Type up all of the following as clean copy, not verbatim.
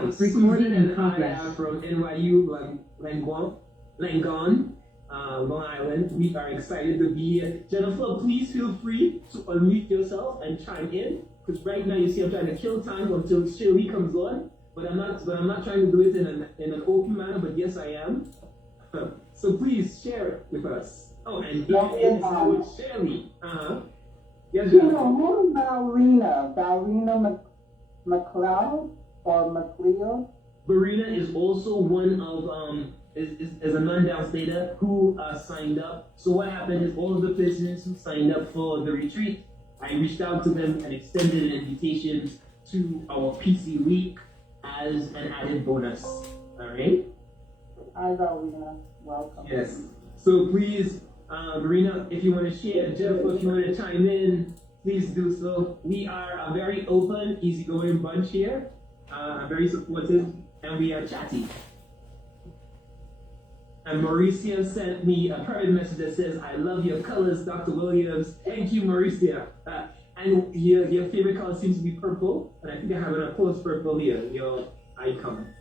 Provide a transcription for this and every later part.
Recording in Susan and I progress. are from NYU Langon, Long Island. We are excited to be here. Jennifer, please feel free to unmute yourself and chime in. Because right now you see I'm trying to kill time until Shirley comes on. But I'm not trying to do it in an open manner, but yes I am. So please share with us. Oh, and here is Coach Shirley. Yes, You know, who's Ballerina? Ballerina McLeod or McLeod? Barina is also one of is a non-downstater who signed up. So what happened is all of the participants who signed up for the retreat, I reached out to them and extended an invitation to our PC week as an added bonus. All right. Hi, Ballerina. Welcome. Yes. So please, Marina, if you want to share, Jennifer, if you want to chime in, please do so. We are a very open, easygoing bunch here, very supportive, and we are chatty. And Mauricia sent me a private message that says, "I love your colors, Dr. Williams." Thank you, Mauricia. And your favorite color seems to be purple, and I think I have an opposed purple here, your icon.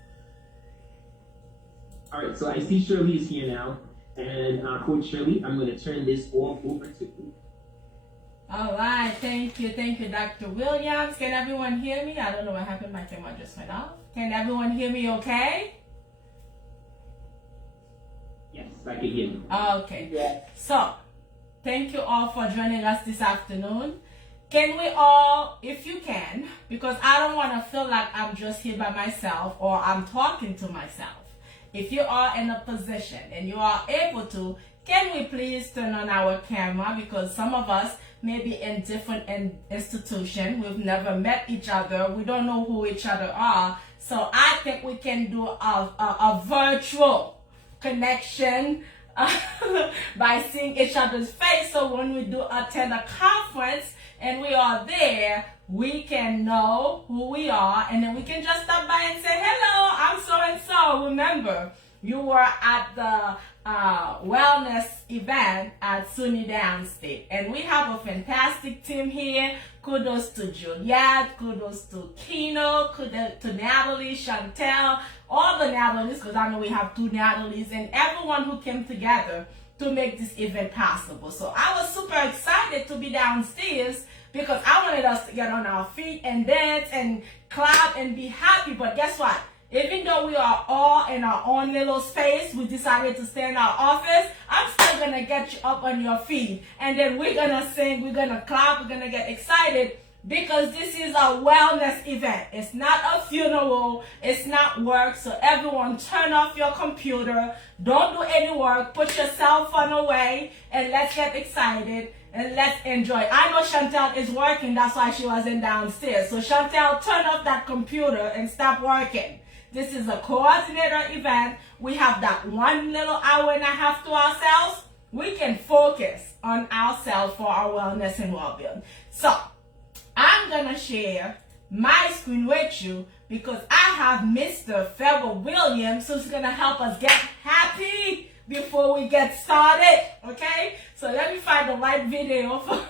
All right, so I see Shirley is here now. And Coach Shirley, I'm going to turn this off over to you. All right, thank you, Dr. Williams. Can everyone hear me? I don't know what happened, my camera just went off. Can everyone hear me okay? Yes, I can hear you. Okay, Yeah. so thank you all for joining us this afternoon. Can we all, if you can, because I don't want to feel like I'm just here by myself or I'm talking to myself. If you are in a position and you are able to, can we please turn on our camera, because some of us may be in different institutions. We've never met each other. We don't know who each other are. So I think we can do a virtual connection by seeing each other's face. So when we do attend a conference and we are there, we can know who we are, and then we can just stop by and say, "Hello, I'm so and so. Remember, you were at the wellness event at SUNY Downstate." And we have a fantastic team here. Kudos to Juliet, kudos to Kino, kudos to Natalie, Chantel, all the Natalies, because I know we have two Natalies, and everyone who came together to make this event possible. So I was super excited to be downstairs because I wanted us to get on our feet and dance and clap and be happy. But guess what? Even though we are all in our own little space, we decided to stay in our office. I'm still going to get you up on your feet. And then we're going to sing, we're going to clap, we're going to get excited, because this is a wellness event. It's not a funeral. It's not work. So everyone turn off your computer. Don't do any work. Put your cell phone away and let's get excited and let's enjoy. I know Chantel is working. That's why she wasn't downstairs. So Chantel, turn off that computer and stop working. This is a coordinator event. We have that 1 little hour and a half to ourselves. We can focus on ourselves for our wellness and well-being. So I'm going to share my screen with you because I have Mr. Ferber Williams who's going to help us get happy before we get started. Okay? So let me find the right video for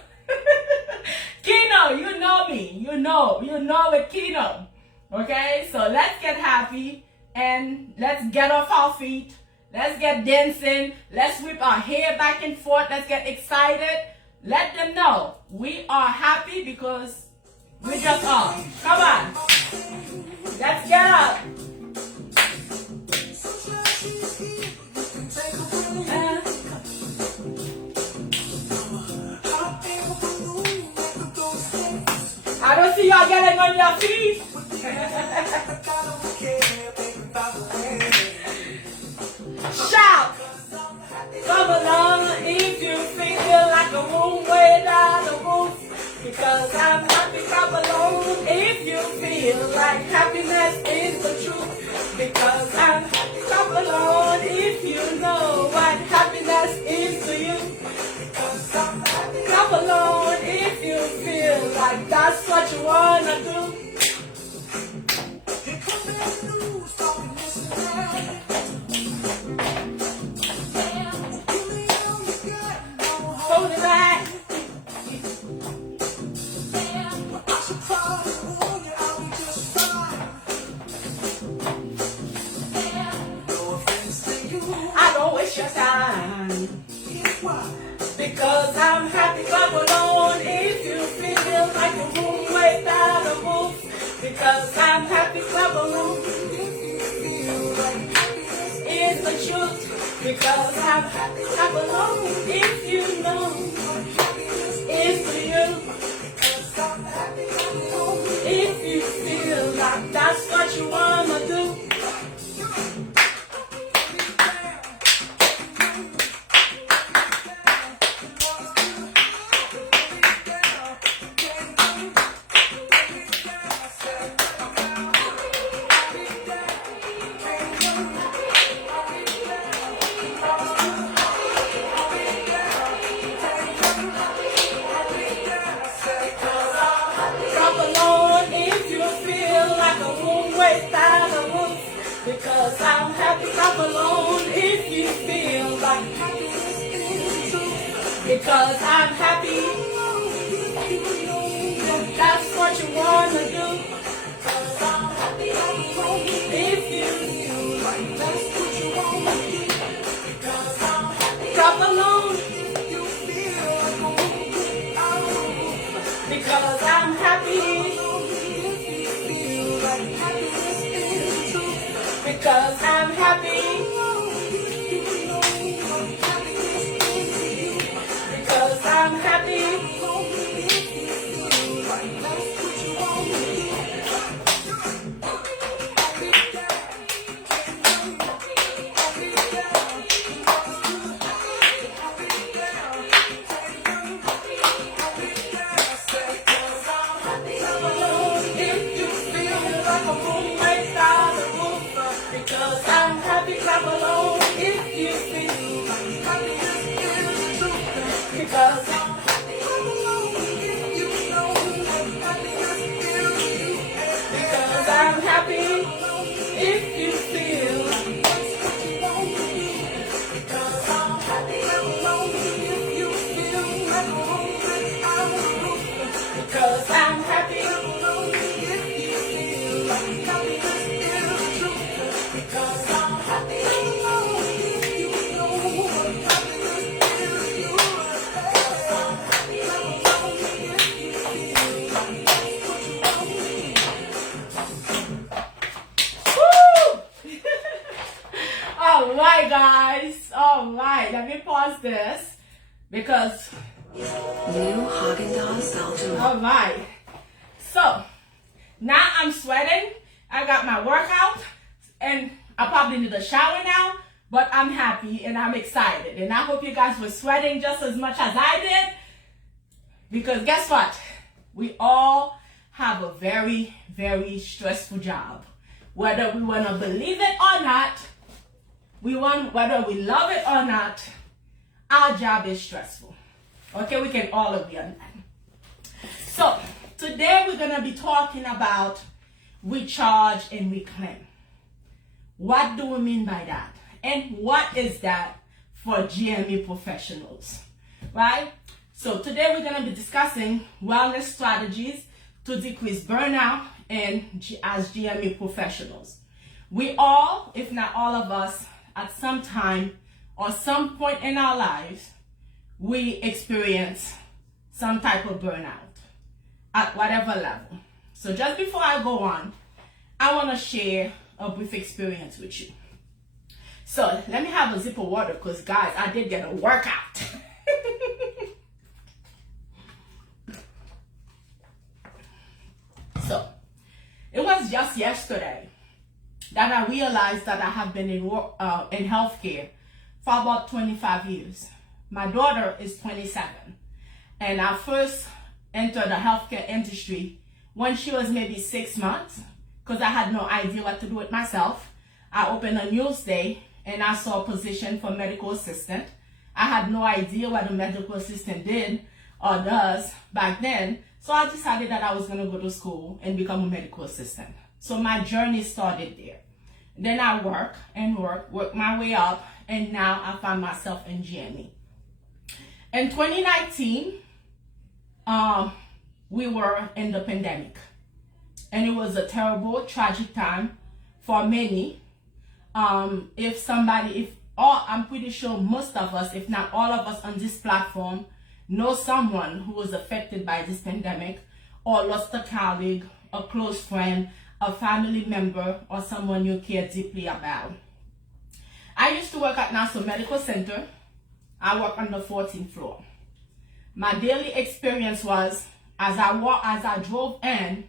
Kino. You know me. You know it, Kino. Okay? So let's get happy and let's get off our feet. Let's get dancing. Let's whip our hair back and forth. Let's get excited. Let them know we are happy because we just are. Come on. Let's get up. I don't see y'all getting on your feet. Shout. Come along if you feel like a room without a roof, because I'm happy. Come along if you feel like happiness is the truth, because I'm happy. Come along if you know what happiness is to you, because I'm happy. Come along if you feel like that's what you wanna do. Hold it back. Because I'm happy, clap along if you feel like a room without a roof. Because I'm happy, clap along. It's the truth. Because I'm happy, clap along if you know it's for you. If you feel like that's what you wanna do. Because I'm happy, clap alone if you feel like because I'm happy, that's what you wanna do. Because I'm happy, if you feel like that's what you wanna do. Because I'm happy, clap alone because I'm happy. Because I'm happy. Because I'm happy. If you feel like a room without a roof. Because I'm happy, clap along if you feel happy. Because I'm happy, clap along if you know happiness is you. Because I'm happy if you feel that's what you want to do. Because I'm happy, clap along if you feel like a home without a roof. Because I'm happy, clap along if you feel like happiness is true. Because I'm happy alone, you know what happiness is you. Because I'm happy alone, if you feel like that's what you want. Woo! Alright guys, alright, let me pause this because New Haagen-Dazs Belgian. alright. So now I'm sweating, I got my workout, and I probably need a shower now, but I'm happy and I'm excited. And I hope you guys were sweating just as much as I did. Because guess what? We all have a very, very stressful job. Whether we want to believe it or not, whether we love it or not, our job is stressful. Okay, we can all agree on that. So, today we're going to be talking about recharge and reclaim. What do we mean by that? And what is that for GME professionals, right? So today we're going to be discussing wellness strategies to decrease burnout and as GME professionals. We all, if not all of us, at some time or some point in our lives, we experience some type of burnout at whatever level. So just before I go on, I want to share a brief experience with you. So let me have a sip of water because guys, I did get a workout. So it was just yesterday that I realized that I have been in healthcare for about 25 years. My daughter is 27, and I first entered the healthcare industry when she was maybe 6 months because I had no idea what to do with myself. I opened a news day and I saw a position for medical assistant. I had no idea what a medical assistant did or does back then, so I decided that I was going to go to school and become a medical assistant. So my journey started there. Then I worked my way up, and now I find myself in GME. In 2019, we were in the pandemic, and it was a terrible, tragic time for many. I'm pretty sure most of us, if not all of us on this platform, know someone who was affected by this pandemic or lost a colleague, a close friend, a family member, or someone you care deeply about. I used to work at Nassau Medical Center. I work on the 14th floor. My daily experience was, as I drove in,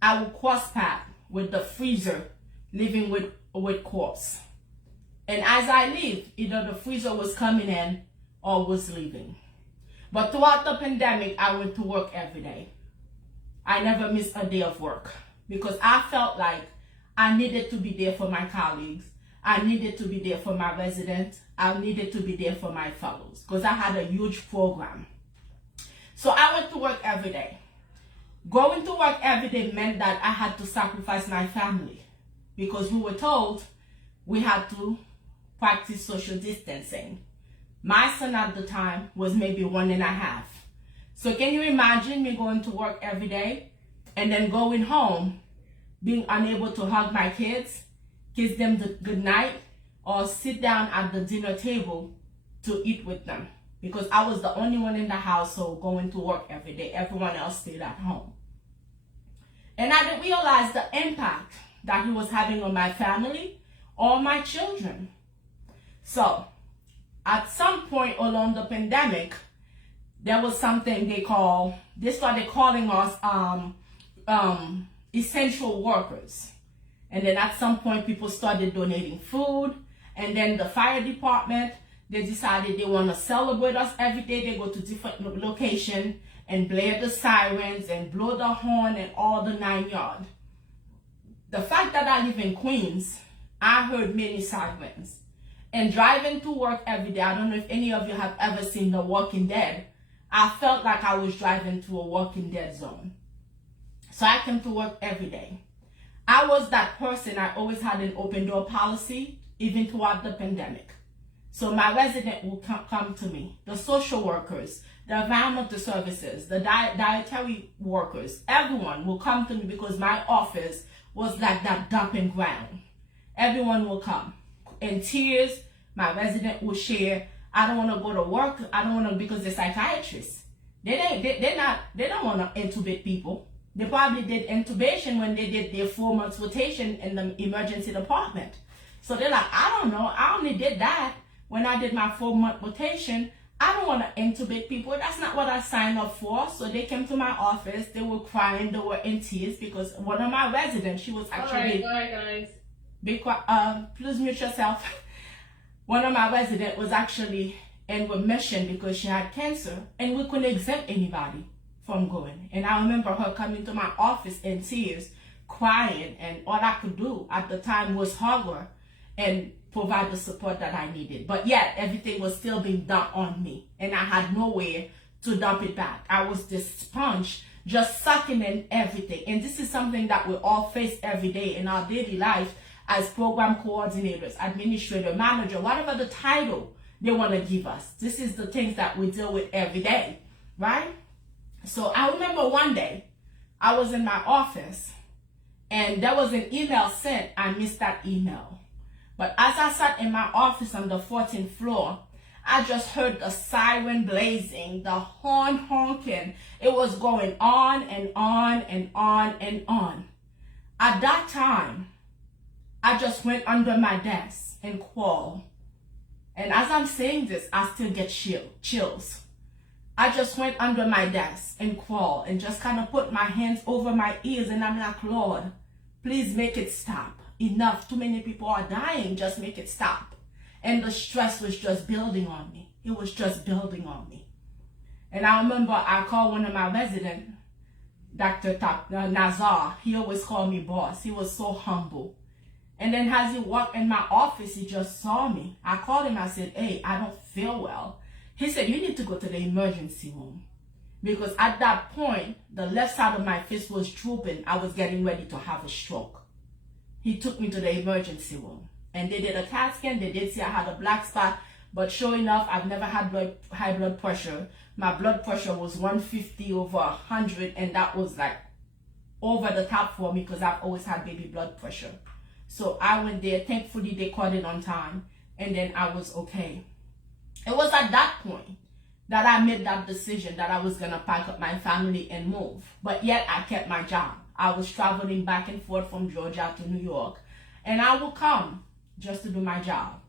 I would cross path with the freezer living with corpse. And as I leave, either the freezer was coming in or was leaving. But throughout the pandemic, I went to work every day. I never missed a day of work because I felt like I needed to be there for my colleagues. I needed to be there for my residents. I needed to be there for my fellows because I had a huge program. So I went to work every day. Going to work every day meant that I had to sacrifice my family because we were told we had to practice social distancing. My son at the time was maybe 1.5. So can you imagine me going to work every day and then going home, being unable to hug my kids, kiss them the good night, or sit down at the dinner table to eat with them? Because I was the only one in the household going to work every day. Everyone else stayed at home. And I didn't realize the impact that he was having on my family or my children. So at some point along the pandemic, there was something they started calling us essential workers. And then at some point, people started donating food. And then the fire department, they decided they want to celebrate us every day. They go to different locations and blare the sirens and blow the horn and all the 9 yards. The fact that I live in Queens, I heard many sirens. And driving to work every day, I don't know if any of you have ever seen The Walking Dead. I felt like I was driving to a Walking Dead zone. So I came to work every day. I was that person. I always had an open door policy, even throughout the pandemic. So my resident will come to me, the social workers, the environmental services, the dietary workers, everyone will come to me because my office was like that dumping ground. Everyone will come. In tears, my resident will share, I don't want to go to work. I don't want to, because they're psychiatrists. They don't want to intubate people. They probably did intubation when they did their 4 months rotation in the emergency department. So they're like, I don't know. I only did that when I did my 4-month rotation. I don't want to intubate people. That's not what I signed up for. So they came to my office. They were crying. They were in tears because one of my residents, she was actually... All right, guys. Please mute yourself. One of my residents was actually in remission because she had cancer, and we couldn't exempt anybody from going. And I remember her coming to my office in tears, crying, and all I could do at the time was hug her and provide the support that I needed. But yet, everything was still being dumped on me, and I had nowhere to dump it back. I was this sponge just sucking in everything. And this is something that we all face every day in our daily life as program coordinators, administrator, manager, whatever the title they want to give us. This is the things that we deal with every day, right? So I remember one day I was in my office and there was an email sent. I missed that email. But as I sat in my office on the 14th floor, I just heard the siren blazing, the horn honking. It was going on and on and on and on. At that time, I just went under my desk and crawled. And as I'm saying this, I still get chills. I just went under my desk and crawled and just kind of put my hands over my ears, and I'm like, Lord, please make it stop. Enough. Too many people are dying. Just make it stop. And the stress was just building on me. It was just building on me. And I remember I called one of my residents, Dr. Nazar. He always called me boss. He was so humble. And then as he walked in my office, he just saw me. I called him. I said, hey, I don't feel well. He said, you need to go to the emergency room. Because at that point, the left side of my face was drooping. I was getting ready to have a stroke. He took me to the emergency room. And they did a CAT scan. They did see I had a black spot. But sure enough, I've never had high blood pressure. My blood pressure was 150/100. And that was like over the top for me because I've always had baby blood pressure. So I went there. Thankfully, they caught it on time. And then I was okay. It was at that point that I made that decision that I was going to pack up my family and move. But yet I kept my job. I was traveling back and forth from Georgia to New York. And I would come just to do my job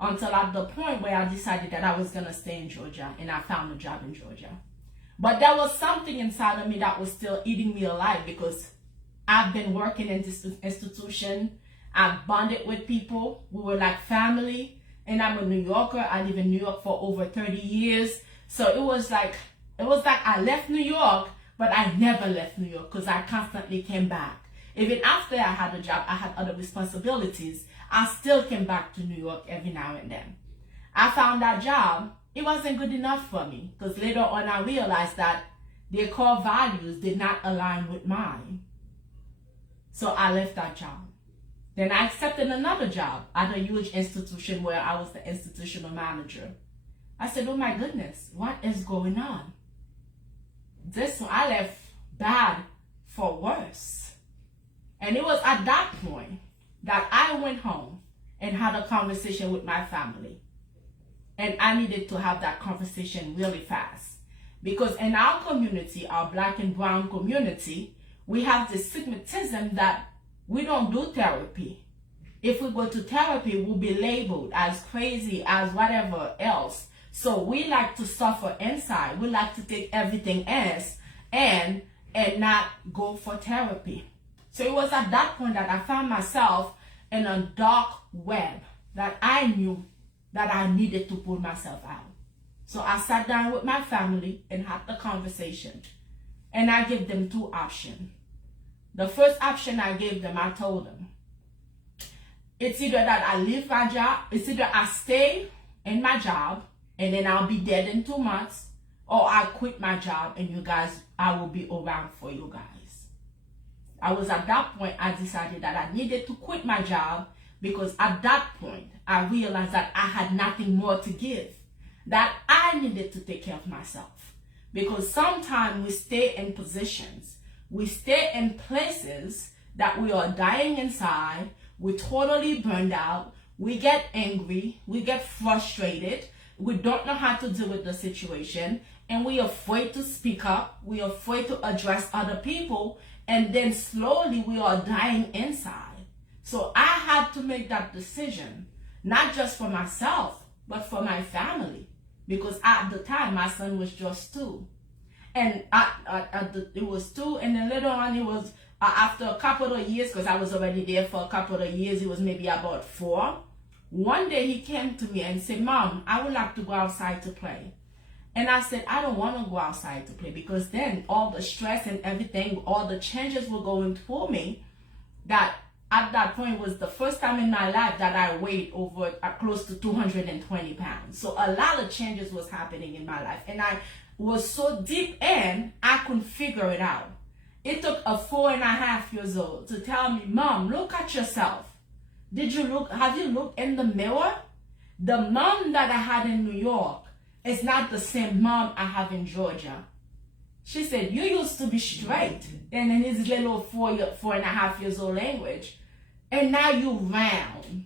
until at the point where I decided that I was going to stay in Georgia, and I found a job in Georgia. But there was something inside of me that was still eating me alive, because I've been working in this institution. I've bonded with people. We were like family. And I'm a New Yorker. I live in New York for over 30 years. So it was like I left New York, but I never left New York, because I constantly came back. Even after I had a job, I had other responsibilities. I still came back to New York every now and then. I found that job. It wasn't good enough for me, because later on I realized that their core values did not align with mine. So I left that job. Then I accepted another job at a huge institution where I was the institutional manager. I said, oh my goodness, what is going on? I left bad for worse. And it was at that point that I went home and had a conversation with my family. And I needed to have that conversation really fast. Because in our community, our Black and brown community, we have this stigmatism that we don't do therapy. If we go to therapy, we'll be labeled as crazy, as whatever else. So we like to suffer inside. We like to take everything else and not go for therapy. So it was at that point that I found myself in a dark web that I knew that I needed to pull myself out. So I sat down with my family and had the conversation. And I gave them two options. The first option I gave them, I told them, it's either that I leave my job, it's either I stay in my job and then I'll be dead in 2 months, or I quit my job and I will be around for you guys. I was at that point, I decided that I needed to quit my job, because at that point, I realized that I had nothing more to give, that I needed to take care of myself. Because sometimes we stay in positions, we stay in places that we are dying inside, we're totally burned out, we get angry, we get frustrated, we don't know how to deal with the situation, and we're afraid to speak up, we're afraid to address other people, and then slowly we are dying inside. So I had to make that decision, not just for myself, but for my family. Because at the time, my son was just 2. And it was 2, and then later on, it was after a couple of years, because I was already there for a couple of years, it was maybe about 4. One day he came to me and said, Mom, I would like to go outside to play. And I said, I don't want to go outside to play, because then all the stress and everything, all the changes were going through me, that at that point was the first time in my life that I weighed over close to 220 pounds. So a lot of changes was happening in my life. And I was so deep in, I couldn't figure it out. It took a 4.5 years old to tell me, Mom, look at yourself. Have you looked in the mirror? The mom that I had in New York is not the same mom I have in Georgia. She said, you used to be straight. And in his little 4.5 years old language. And now you round.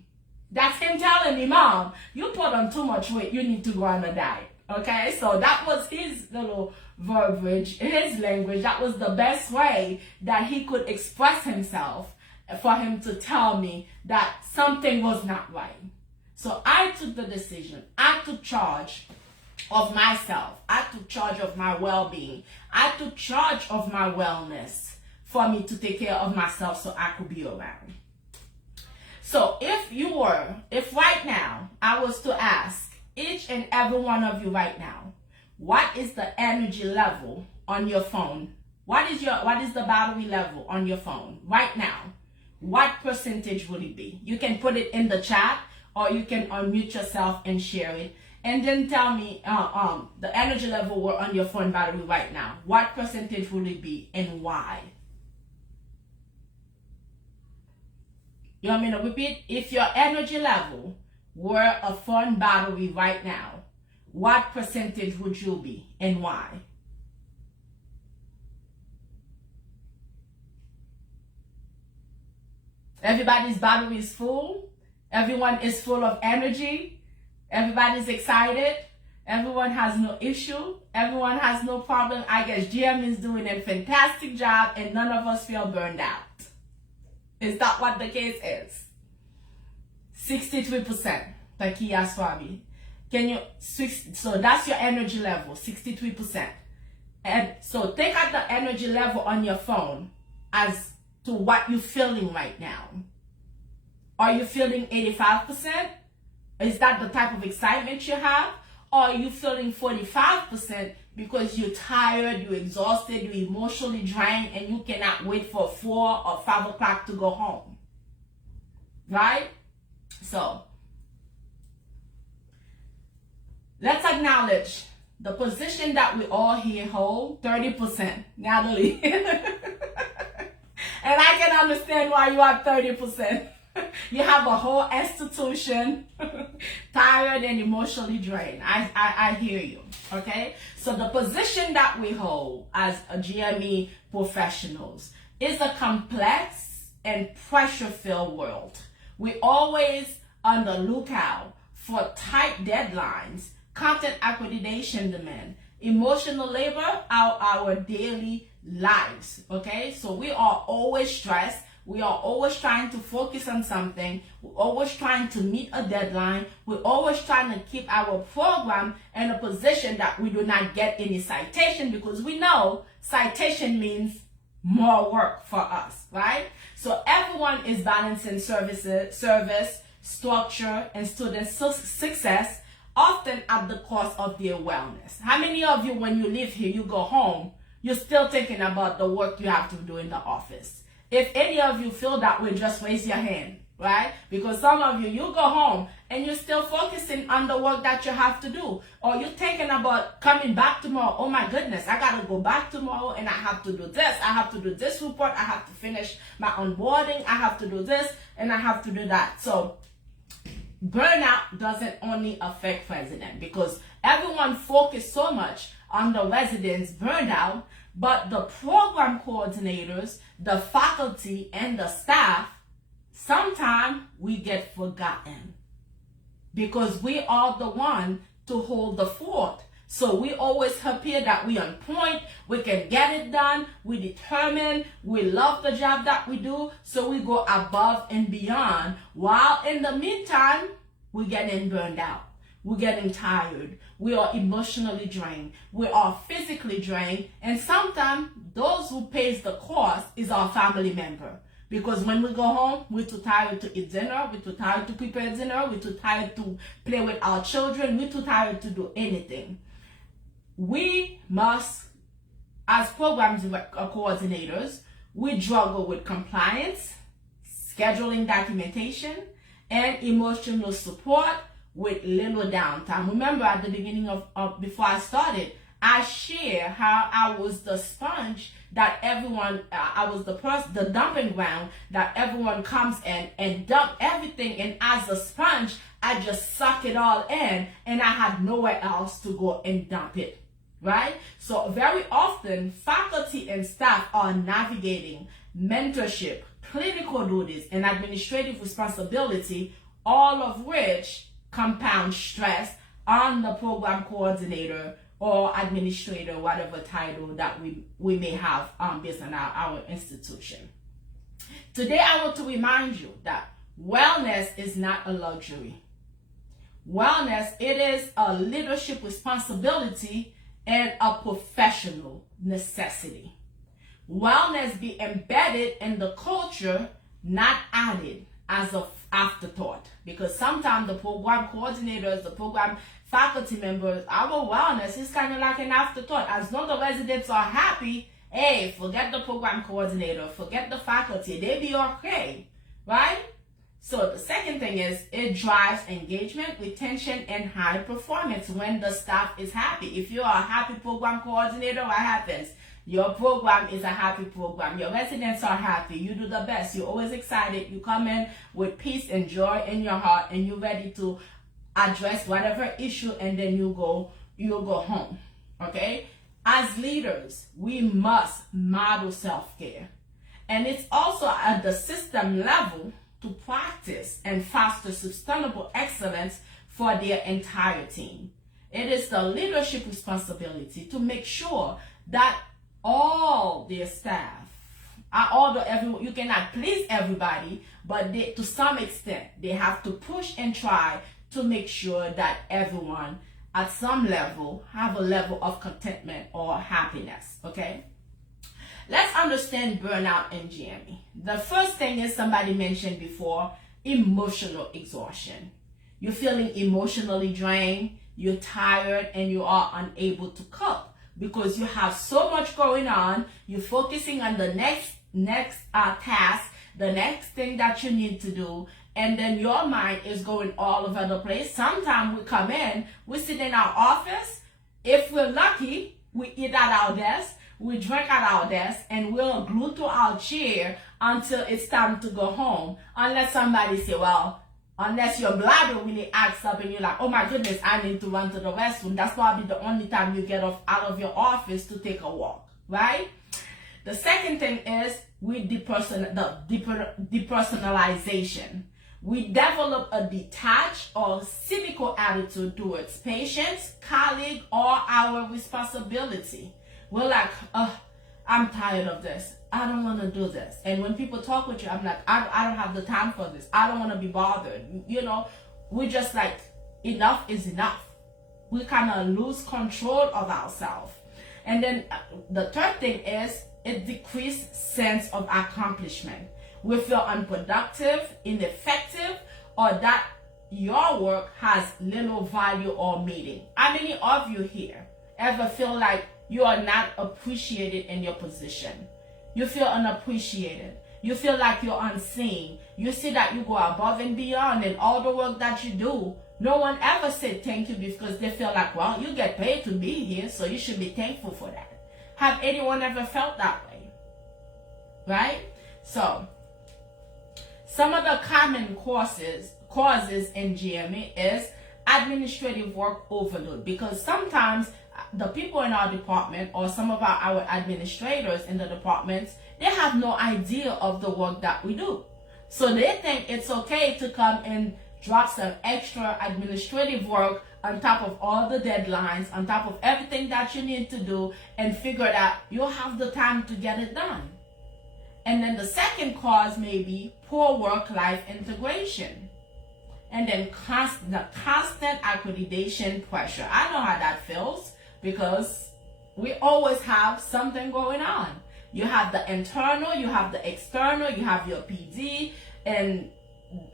That's him telling me, Mom, you put on too much weight. You need to go on a diet. Okay? So that was his little verbiage, his language. That was the best way that he could express himself, for him to tell me that something was not right. So I took the decision. I took charge of myself. I took charge of my well-being. I took charge of my wellness for me to take care of myself so I could be around. So if right now I was to ask each and every one of you right now, what is the energy level on your phone? What is the battery level on your phone right now? What percentage will it be? You can put it in the chat, or you can unmute yourself and share it. And then tell me the energy level we're on your phone battery right now. What percentage will it be and why? You want me to repeat? If your energy level were a phone battery right now, what percentage would you be and why? Everybody's battery is full. Everyone is full of energy. Everybody's excited. Everyone has no issue. Everyone has no problem. I guess GM is doing a fantastic job and none of us feel burned out. Is that what the case is? 63%, Takia Swabi. Can you switch? So that's your energy level, 63%. And so take out the energy level on your phone as to what you're feeling right now. Are you feeling 85%? Is that the type of excitement you have? Or are you feeling 45% because you're tired, you're exhausted, you're emotionally drained, and you cannot wait for 4 or 5 o'clock to go home? Right? So, let's acknowledge the position that we all here hold, 30%. Natalie. And I can understand why you are 30%. You have a whole institution, tired and emotionally drained. I hear you, okay? So the position that we hold as a GME professionals is a complex and pressure-filled world. We always on the lookout for tight deadlines, content accreditation demand, emotional labor, our daily lives, okay? So we are always stressed. We are always trying to focus on something. We're always trying to meet a deadline. We're always trying to keep our program in a position that we do not get any citation, because we know citation means more work for us, right? So everyone is balancing service, structure, and student success, often at the cost of their wellness. How many of you, when you leave here, you go home, you're still thinking about the work you have to do in the office? If any of you feel that way, just raise your hand, right? Because some of you, you go home and you're still focusing on the work that you have to do. Or you're thinking about coming back tomorrow. Oh my goodness, I got to go back tomorrow and I have to do this. I have to do this report. I have to finish my onboarding. I have to do this and I have to do that. So burnout doesn't only affect residents, because everyone focused so much on the residents' burnout, but the program coordinators, the faculty, and the staff, sometimes we get forgotten because we are the one to hold the fort. So we always appear that we on point, we can get it done, we determined, we love the job that we do, so we go above and beyond, while in the meantime, we're getting burned out. We're getting tired. We are emotionally drained. We are physically drained. And sometimes those who pays the cost is our family member. Because when we go home, we're too tired to eat dinner. We're too tired to prepare dinner. We're too tired to play with our children. We're too tired to do anything. We must, as programs coordinators, we juggle with compliance, scheduling documentation, and emotional support with little downtime. Remember at the beginning of before I started, I share how I was the sponge that everyone, I was the dumping ground that everyone comes in and dump everything, and as a sponge, I just suck it all in and I had nowhere else to go and dump it, right? So very often, faculty and staff are navigating mentorship, clinical duties, and administrative responsibility, all of which compound stress on the program coordinator or administrator, whatever title that we may have based on our institution. Today, I want to remind you that wellness is not a luxury. Wellness, it is a leadership responsibility and a professional necessity. Wellness be embedded in the culture, not added as an afterthought. Because sometimes the program coordinators, the program faculty members, our wellness is kind of like an afterthought. As long as the residents are happy, hey, forget the program coordinator, forget the faculty, they be okay, right? So the second thing is it drives engagement, retention, and high performance when the staff is happy. If you're a happy program coordinator, what happens? Your program is a happy program. Your residents are happy. You do the best. You're always excited. You come in with peace and joy in your heart, and you're ready to address whatever issue, and then you go home. Okay? As leaders, we must model self-care. And it's also at the system level to practice and foster sustainable excellence for their entire team. It is the leadership responsibility to make sure that all their staff, although everyone, you cannot please everybody, but to some extent, they have to push and try to make sure that everyone at some level have a level of contentment or happiness, okay? Let's understand burnout in GME. The first thing is, somebody mentioned before, emotional exhaustion. You're feeling emotionally drained, you're tired, and you are unable to cope because you have so much going on. You're focusing on the next task, the next thing that you need to do, and then your mind is going all over the place. Sometimes we come in, we sit in our office. If we're lucky, we eat at our desk, we drink at our desk, and we're glued to our chair until it's time to go home. Unless somebody say, well, unless your bladder really acts up and you're like, oh my goodness, I need to run to the restroom. That's probably the only time you get out of your office to take a walk, right? The second thing is depersonalization. We develop a detached or cynical attitude towards patients, colleagues, or our responsibility. We're like, I'm tired of this. I don't want to do this. And when people talk with you, I'm like, I don't have the time for this. I don't want to be bothered. You know, we're just like, enough is enough. We kind of lose control of ourselves. And then the third thing is a decreased sense of accomplishment. We feel unproductive, ineffective, or that your work has little value or meaning. How many of you here ever feel like you are not appreciated in your position? You feel unappreciated. You feel like you're unseen. You see that you go above and beyond in all the work that you do. No one ever said thank you because they feel like, well, you get paid to be here, so you should be thankful for that. Have anyone ever felt that way? Right? So, some of the common causes in GME is administrative work overload, because sometimes the people in our department or some of our administrators in the departments, they have no idea of the work that we do. So they think it's okay to come and drop some extra administrative work on top of all the deadlines, on top of everything that you need to do, and figure that you'll have the time to get it done. And then the second cause may be poor work-life integration. And then the constant accreditation pressure. I know how that feels, because we always have something going on. You have the internal, you have the external, you have your PD, and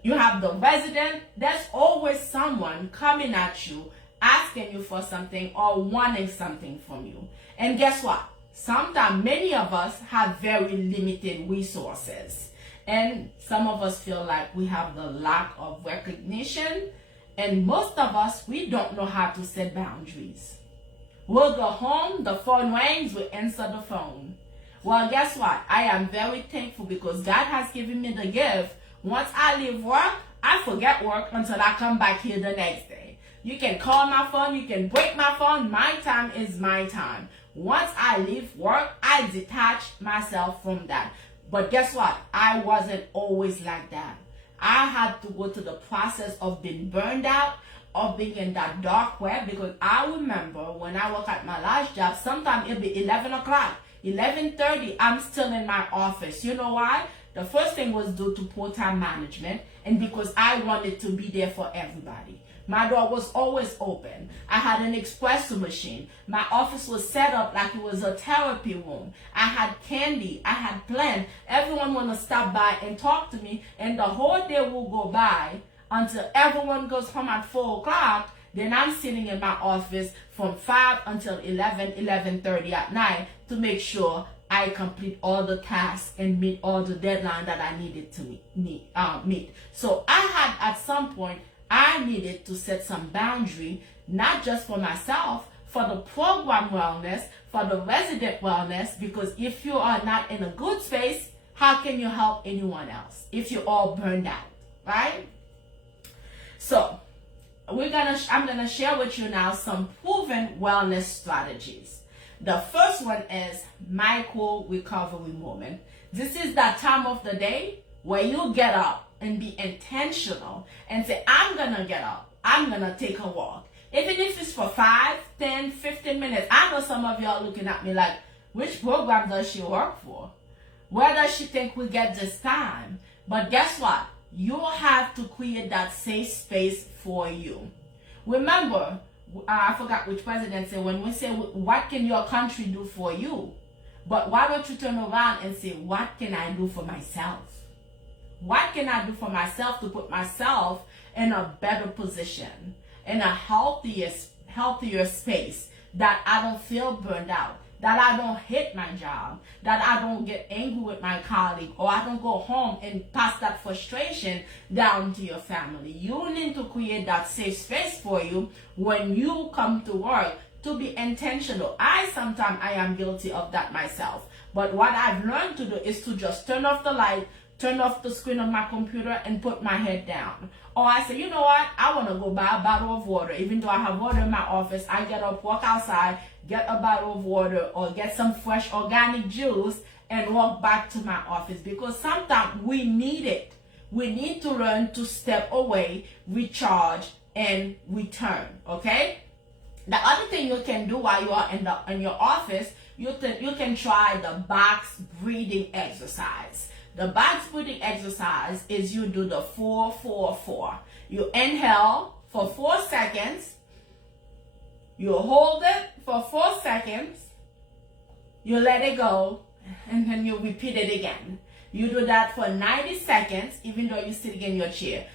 you have the resident. There's always someone coming at you, asking you for something or wanting something from you. And guess what? Sometimes many of us have very limited resources. And some of us feel like we have the lack of recognition. And most of us, we don't know how to set boundaries. We'll go home, the phone rings, we answer the phone. Well, guess what? I am very thankful because God has given me the gift. Once I leave work, I forget work until I come back here the next day. You can call my phone, you can break my phone. My time is my time. Once I leave work, I detach myself from that. But guess what? I wasn't always like that. I had to go through the process of being burned out, of being in that dark web, because I remember when I work at my last job, sometimes it'll be 11 o'clock, 11:30, I'm still in my office. You know why? The first thing was due to poor time management, and because I wanted to be there for everybody. My door was always open. I had an espresso machine. My office was set up like it was a therapy room. I had candy. I had plans. Everyone want to stop by and talk to me, and the whole day will go by until everyone goes home at 4 o'clock. Then I'm sitting in my office from 5 until 11:30 at night to make sure I complete all the tasks and meet all the deadlines that I needed to meet. So I had, at some point, I needed to set some boundary, not just for myself, for the program wellness, for the resident wellness, because if you are not in a good space, how can you help anyone else if you're all burned out, right? So I'm gonna share with you now some proven wellness strategies. The first one is micro recovery moment. This is that time of the day where you get up and be intentional and say, I'm gonna get up, I'm gonna take a walk. Even if it's for 5, 10, 15 minutes. I know some of y'all looking at me like, which program does she work for? Where does she think we get this time? But guess what? You have to create that safe space for you. Remember, I forgot which president said, when we say, what can your country do for you? But why don't you turn around and say, what can I do for myself? What can I do for myself to put myself in a better position, in a healthier space, that I don't feel burned out, that I don't hate my job, that I don't get angry with my colleague, or I don't go home and pass that frustration down to your family. You need to create that safe space for you when you come to work, to be intentional. Sometimes I am guilty of that myself. But what I've learned to do is to just turn off the light, turn off the screen on my computer, and put my head down. Or I say, you know what? I want to go buy a bottle of water. Even though I have water in my office, I get up, walk outside, get a bottle of water, or get some fresh organic juice and walk back to my office. Because sometimes we need it. We need to learn to step away, recharge, and return. Okay? The other thing you can do while you are in your office, you can try the box breathing exercise. The box breathing exercise is you do the 4-4-4. You inhale for 4 seconds. You hold it for 4 seconds. You let it go, and then you repeat it again. You do that for 90 seconds, even though you're sitting in your chair.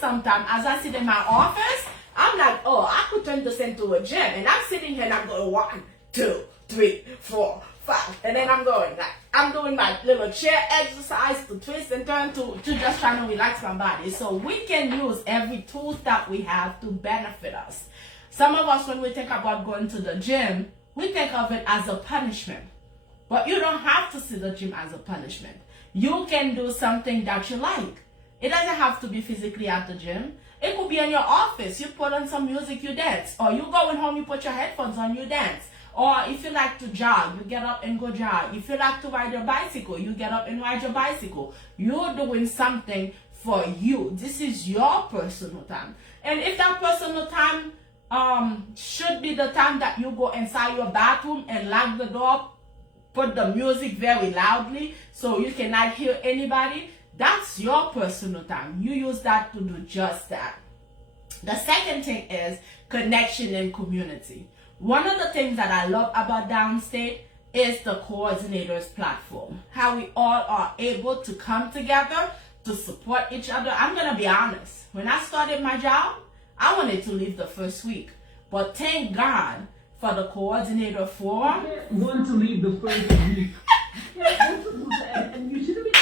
Sometimes, as I sit in my office, I'm like, oh, I could turn this into a gym. And I'm sitting here and I'm going 1, 2, 3, 4, 5. And then I'm going like, I'm doing my little chair exercise to twist and turn to just trying to relax my body. So we can use every tool that we have to benefit us. Some of us, when we think about going to the gym, we think of it as a punishment. But you don't have to see the gym as a punishment. You can do something that you like. It doesn't have to be physically at the gym. It could be in your office. You put on some music, you dance. Or you going home, you put your headphones on, you dance. Or if you like to jog, you get up and go jog. If you like to ride your bicycle, you get up and ride your bicycle. You're doing something for you. This is your personal time. And if that personal time should be the time that you go inside your bathroom and lock the door, put the music very loudly so you cannot hear anybody, that's your personal time. You use that to do just that. The second thing is connection and community. One of the things that I love about Downstate is the coordinators platform. How we all are able to come together to support each other. I'm going to be honest. When I started my job, I wanted to leave the first week. But thank God for the coordinator forum. You can't want to leave the first week. And you shouldn't be.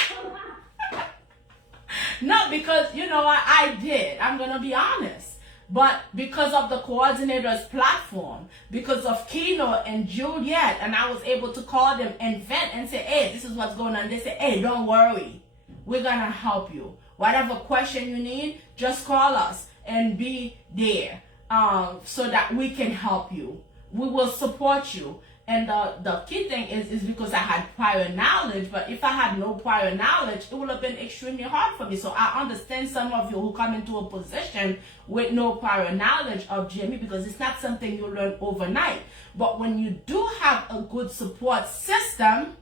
No, because you know what, I did. I'm going to be honest. But because of the coordinators platform, because of Keno and Juliet, and I was able to call them and vent and say, hey, this is what's going on. They say, hey, don't worry. We're going to help you. Whatever question you need, just call us and be there so that we can help you. We will support you. And the key thing is because I had prior knowledge, but if I had no prior knowledge, it would have been extremely hard for me. So I understand some of you who come into a position with no prior knowledge of GME, because it's not something you learn overnight. But when you do have a good support system,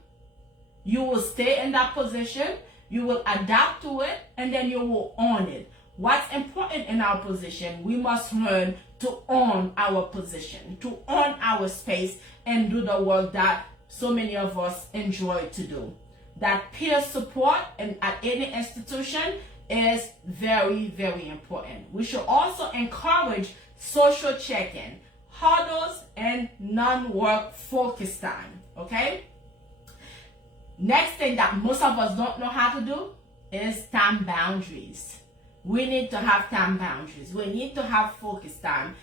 you will stay in that position, you will adapt to it, and then you will own it. What's important in our position, we must learn to own our position, to own our space, and do the work that so many of us enjoy to do. That peer support at any institution is very, very important. We should also encourage social check-in, huddles, and non-work focus time, okay? Next thing that most of us don't know how to do is time boundaries. We need to have time boundaries. We need to have focus time.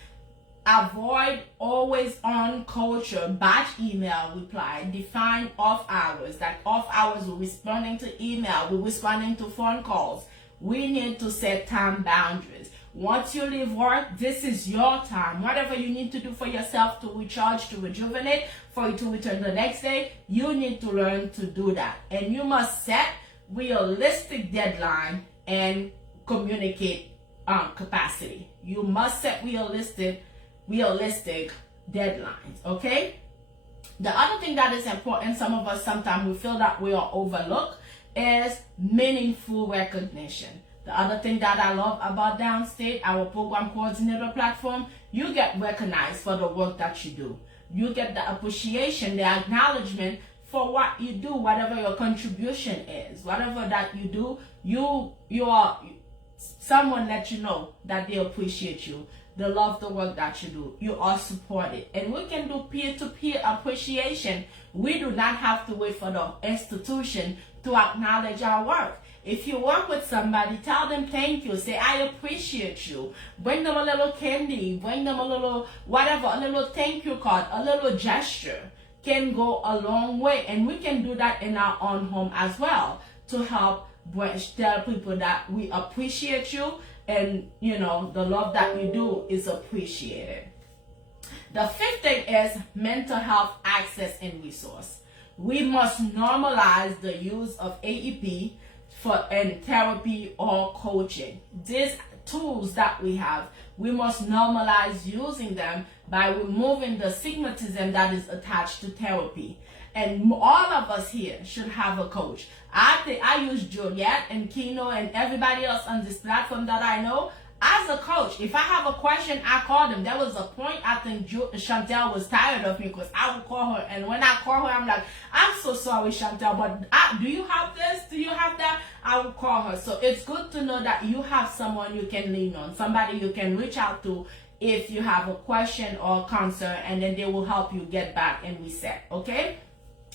Avoid always on culture, batch email reply, define off hours. That off hours, we're responding to email, we're responding to phone calls. We need to set time boundaries. Once you leave work, this is your time. Whatever you need to do for yourself to recharge, to rejuvenate, for you to return the next day, you need to learn to do that. And you must set realistic deadline and communicate capacity. You must set realistic realistic deadlines, okay? The other thing that is important, some of us sometimes we feel that we are overlooked, is meaningful recognition. The other thing that I love about Downstate, our program coordinator platform, you get recognized for the work that you do. You get the appreciation, the acknowledgement for what you do, whatever your contribution is, whatever that you do, you are someone let you know that they appreciate you. They love the work that you do. You are supported. And we can do peer-to-peer appreciation. We do not have to wait for the institution to acknowledge our work. If you work with somebody, tell them thank you. Say, I appreciate you. Bring them a little candy. Bring them a little whatever, a little thank you card, a little gesture can go a long way. And we can do that in our own home as well to help tell people that we appreciate you and, you know, the love that you do is appreciated. The fifth thing is mental health access and resource. We must normalize the use of AEP in therapy or coaching. These tools that we have, we must normalize using them by removing the stigmatism that is attached to therapy. And all of us here should have a coach. I use Juliet and Kino and everybody else on this platform that I know as a coach. If I have a question, I call them. There was a point I think Chantel was tired of me because I would call her, and when I call her, I'm like, I'm so sorry, Chantel, but do you have this? Do you have that? I would call her. So it's good to know that you have someone you can lean on, somebody you can reach out to if you have a question or concern, and then they will help you get back and reset, okay?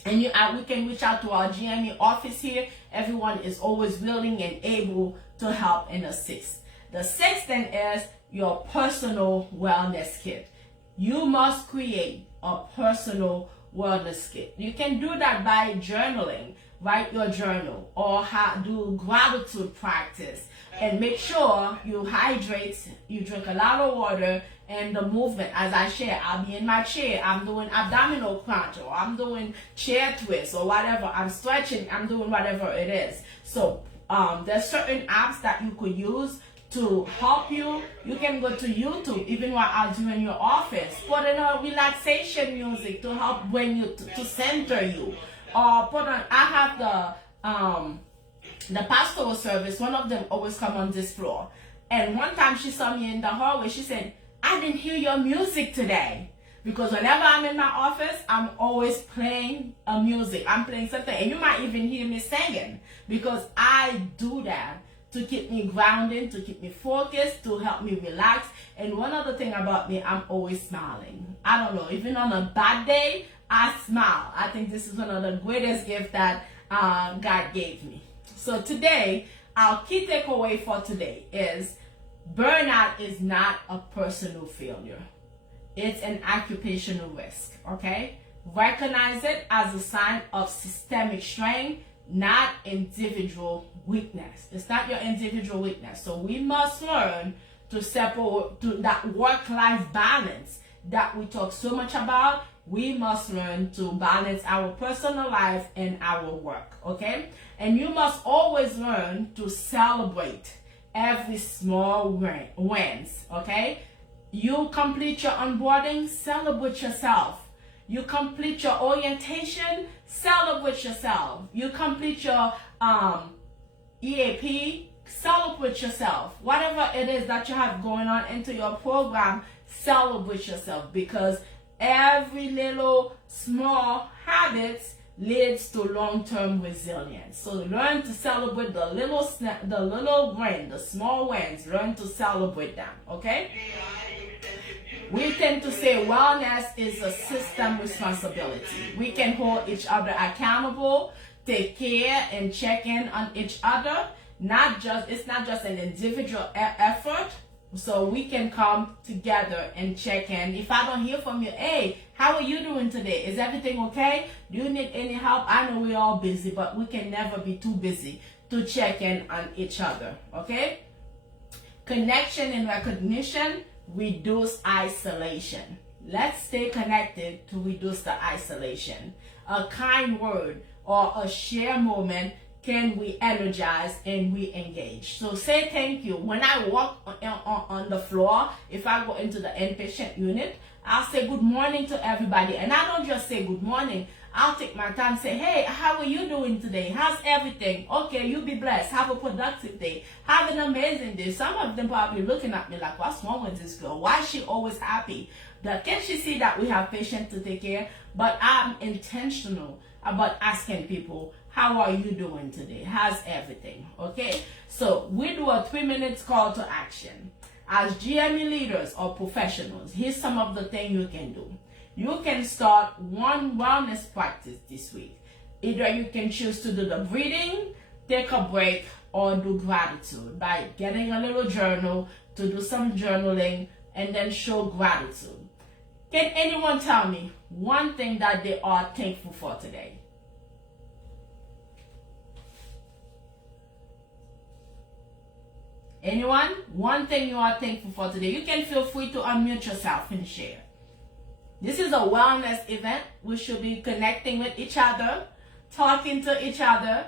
And we can reach out to our GME office here. Everyone is always willing and able to help and assist. The sixth thing is your personal wellness kit. You must create a personal wellness kit. You can do that by journaling. Write your journal or do gratitude practice. And make sure you hydrate, you drink a lot of water, and the movement, as I share, I'll be in my chair, I'm doing abdominal crunch, or I'm doing chair twists, or whatever, I'm stretching, I'm doing whatever it is. So there's certain apps that you could use to help you. You can go to YouTube, even while out in your office, put in a relaxation music to help bring you to center you. Or put on, I have the pastoral service, one of them always come on this floor. And one time she saw me in the hallway, she said, I didn't hear your music today. Because whenever I'm in my office, I'm always playing a music. I'm playing something. And you might even hear me singing. Because I do that to keep me grounded, to keep me focused, to help me relax. And one other thing about me, I'm always smiling. I don't know, even on a bad day, I smile. I think this is one of the greatest gifts that God gave me. So today, our key takeaway for today is burnout is not a personal failure. It's an occupational risk, okay? Recognize it as a sign of systemic strain, not individual weakness. It's not your individual weakness. So we must learn to separate that work-life balance that we talk so much about. We must learn to balance our personal life and our work, okay? And you must always learn to celebrate every small wins, okay? You complete your onboarding, celebrate yourself. You complete your orientation, celebrate yourself. You complete your EAP, celebrate yourself. Whatever it is that you have going on into your program, celebrate yourself, because every little small habits leads to long-term resilience. So learn to celebrate the little win, the small wins. Learn to celebrate them, okay? We tend to say wellness is a system responsibility. We can hold each other accountable, take care and check in on each other. It's not just an individual effort. So we can come together and check in. If I don't hear from you, hey, how are you doing today? Is everything okay? Do you need any help? I know we're all busy, but we can never be too busy to check in on each other, okay? Connection and recognition reduce isolation. Let's stay connected to reduce the isolation. A kind word or a share moment can we energize and we engage? So say thank you. When I walk on the floor, if I go into the inpatient unit, I'll say good morning to everybody. And I don't just say good morning. I'll take my time and say, hey, how are you doing today? How's everything? Okay, you be blessed. Have a productive day. Have an amazing day. Some of them probably looking at me like, what's wrong with this girl? Why is she always happy? Can't she see that we have patients to take care? But I'm intentional about asking people, how are you doing today? How's everything? Okay, so we do a 3-minute call to action. As GME leaders or professionals, here's some of the things you can do. You can start one wellness practice this week. Either you can choose to do the breathing, take a break, or do gratitude by getting a little journal to do some journaling and then show gratitude. Can anyone tell me one thing that they are thankful for today? Anyone? One thing you are thankful for today. You can feel free to unmute yourself and share. This is a wellness event. We should be connecting with each other, talking to each other.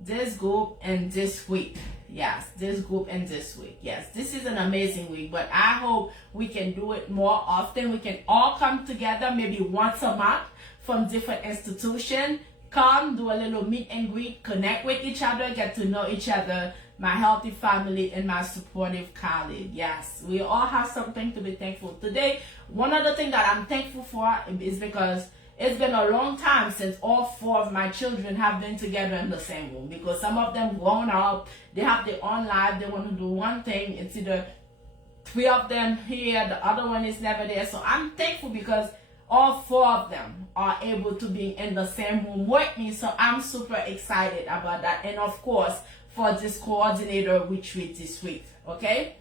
This group and this week. Yes, this group and this week. Yes, this is an amazing week, but I hope we can do it more often. We can all come together maybe once a month from different institutions. Come, do a little meet and greet, connect with each other, get to know each other, my healthy family and my supportive colleague. Yes, we all have something to be thankful today. One of the things that I'm thankful for is because it's been a long time since all 4 of my children have been together in the same room, because some of them grown up, they have their own life, they want to do one thing. It's either 3 of them here, the other one is never there. So I'm thankful because all 4 of them are able to be in the same room with me. So I'm super excited about that. And of course, for this coordinator retreat this week, okay?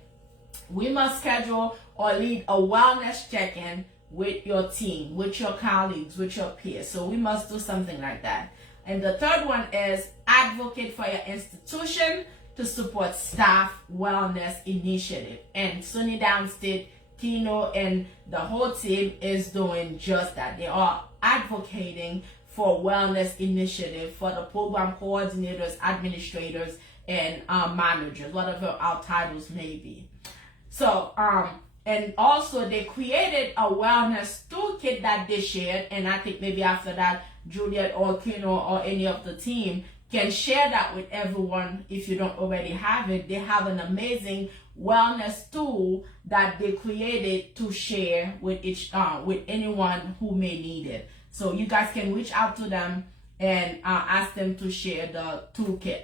We must schedule or lead a wellness check-in with your team, with your colleagues, with your peers. So we must do something like that. And the third one is advocate for your institution to support staff wellness initiative. And SUNY Downstate, Kino, and the whole team is doing just that. They are advocating for wellness initiative for the program coordinators, administrators, and managers, whatever our titles may be. So, and also they created a wellness toolkit that they shared, and I think maybe after that, Juliet or Kino or any of the team can share that with everyone if you don't already have it. They have an amazing wellness tool that they created to share with with anyone who may need it. So you guys can reach out to them and ask them to share the toolkit.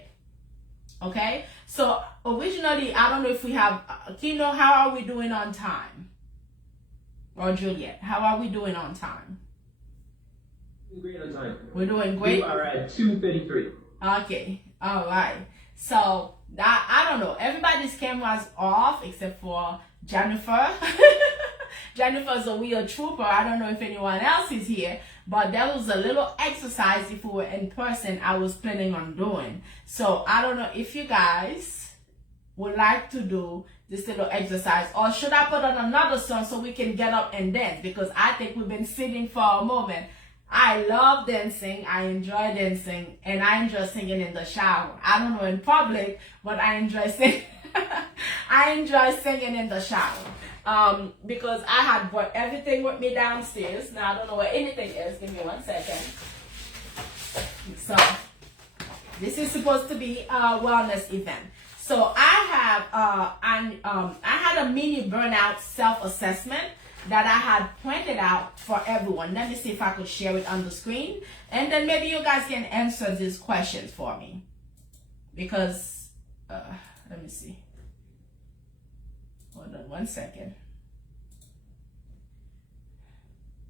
Okay, so originally, I don't know if we have, Kino, how are we doing on time? Or Juliet, how are we doing on time? Great on time. We're doing great? We are at 2:33. Okay, all right. So, that, I don't know, everybody's camera's off except for Jennifer. Jennifer's a real trooper. I don't know if anyone else is here, but there was a little exercise if we were in person I was planning on doing. So I don't know if you guys would like to do this little exercise, or should I put on another song so we can get up and dance, because I think we've been sitting for a moment. I love dancing, I enjoy dancing, and I enjoy singing in the shower. I don't know in public, but I enjoy singing. I enjoy singing in the shower. Because I had brought everything with me downstairs. Now I don't know where anything is. Give me 1 second. So this is supposed to be a wellness event. So I had a mini burnout self-assessment that I had printed out for everyone. Let me see if I could share it on the screen, and then maybe you guys can answer these questions for me. Because let me see. Hold on 1 second.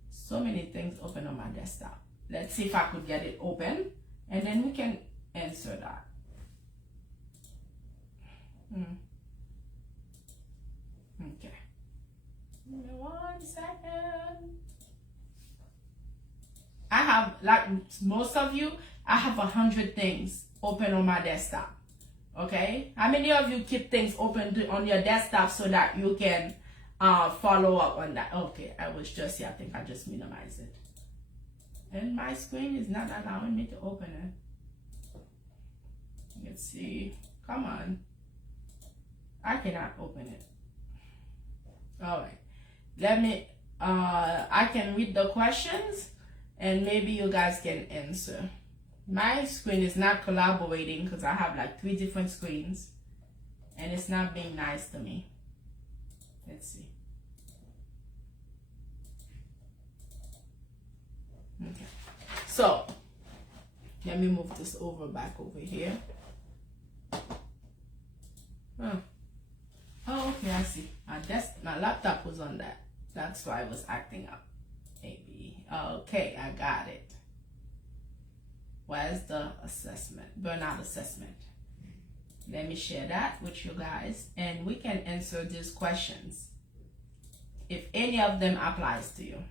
So many things open on my desktop. Let's see if I could get it open, and then we can answer that. Okay. Give me 1 second. I have, like most of you, I have 100 things open on my desktop. Okay, how many of you keep things open on your desktop so that you can follow up on that? Okay, I was just here. I think I just minimized it. And my screen is not allowing me to open it. Let's see. Come on. I cannot open it. All right. Let me, I can read the questions and maybe you guys can answer. My screen is not collaborating because I have like 3 different screens and it's not being nice to me. Let's see. Okay. So, let me move this back over here. Oh, okay, I see. My laptop was on that. That's why I was acting up. Maybe. Okay, I got it. Where's the assessment? Burnout assessment. Let me share that with you guys and we can answer these questions if any of them applies to you.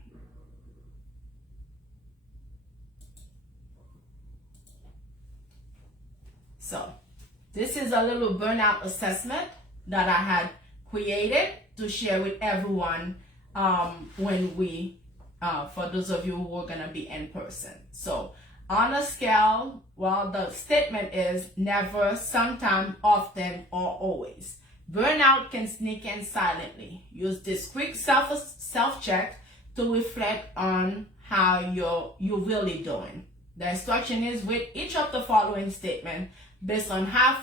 So, this is a little burnout assessment that I had created to share with everyone when we, for those of you who are going to be in person. So, on a scale, well, the statement is never, sometime, often, or always. Burnout can sneak in silently. Use this quick self-check to reflect on how you're really doing. The instruction is with each of the following statements based on how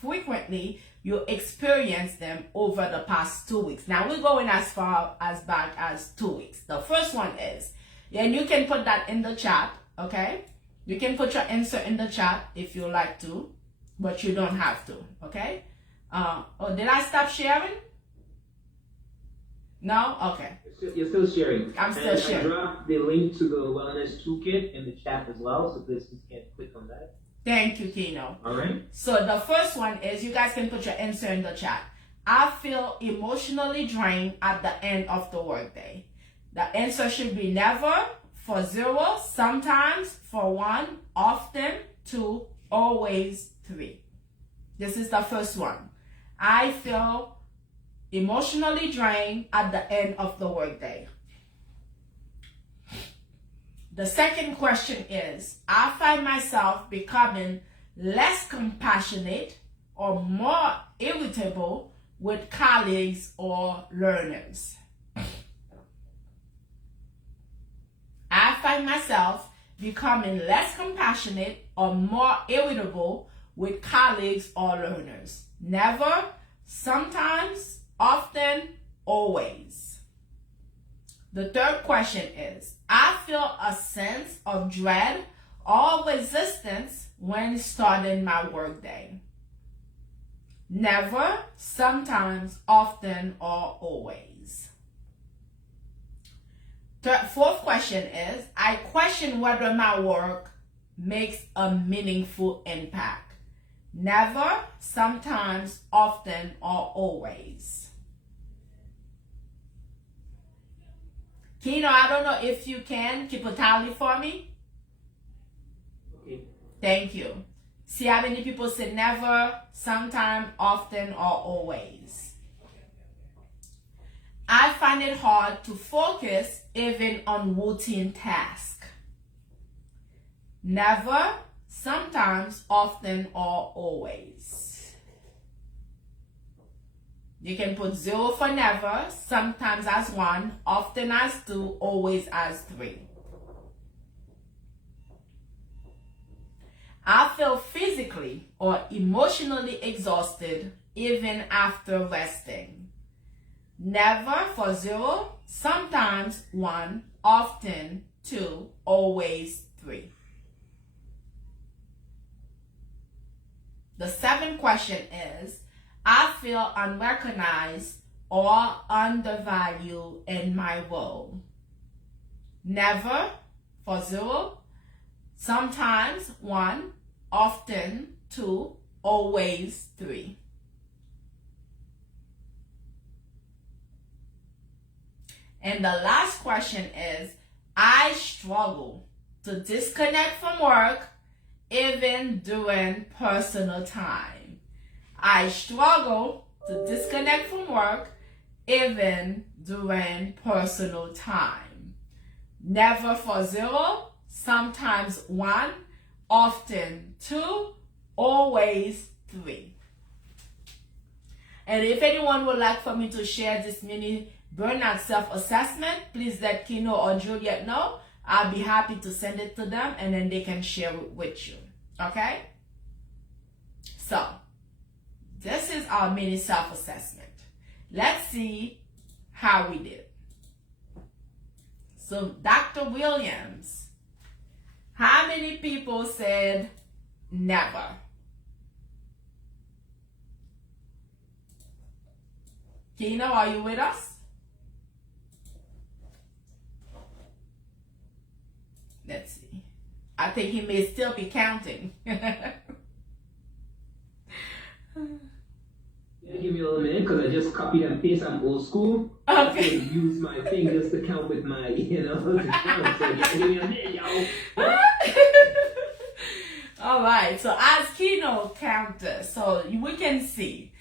frequently you experience them over the past 2 weeks. Now we're going as far as back as 2 weeks. The first one is, and you can put that in the chat, okay? You can put your answer in the chat if you like to, but you don't have to, okay? Oh, did I stop sharing? No? Okay. You're still sharing. I'm still sharing. I dropped the link to the wellness toolkit in the chat as well, so please can click on that. Thank you, Kino. All right. So the first one is, you guys can put your answer in the chat. I feel emotionally drained at the end of the workday. The answer should be never, for 0, sometimes, for 1, often, 2, always, 3. This is the first one. I feel emotionally drained at the end of the workday. The second question is, I find myself becoming less compassionate or more irritable with colleagues or learners. I find myself becoming less compassionate or more irritable with colleagues or learners. Never, sometimes, often, always. The third question is, I feel a sense of dread or resistance when starting my workday. Never, sometimes, often, or always. Fourth question is, I question whether my work makes a meaningful impact. Never, sometimes, often, or always. Kino, I don't know if you can keep a tally for me. Okay. Thank you. See how many people said never, sometime, often, or always. I find it hard to focus even on routine tasks. Never, sometimes, often, or always. You can put 0 for never, sometimes as 1, often as 2, always as 3. I feel physically or emotionally exhausted even after resting. Never for 0, sometimes 1, often 2, always 3. The 7th question is, I feel unrecognized or undervalued in my role. Never for 0, sometimes 1, often 2, always 3. And the last question is, I struggle to disconnect from work even during personal time. I struggle to disconnect from work even during personal time. Never for 0, sometimes 1, often 2, always Always 3. And if anyone would like for me to share this mini burnout self-assessment, please let Kino or Juliet know. I'll be happy to send it to them and then they can share it with you. Okay? So, this is our mini self-assessment. Let's see how we did. So, Dr. Williams, how many people said never? Kino, are you with us? Let's see. I think he may still be counting. Yeah, give me a little minute because I just copied and pasted. I'm old school. Okay. I use my fingers to count with my, to count. So just give me a minute, y'all. All right. So as Kino counter, so we can see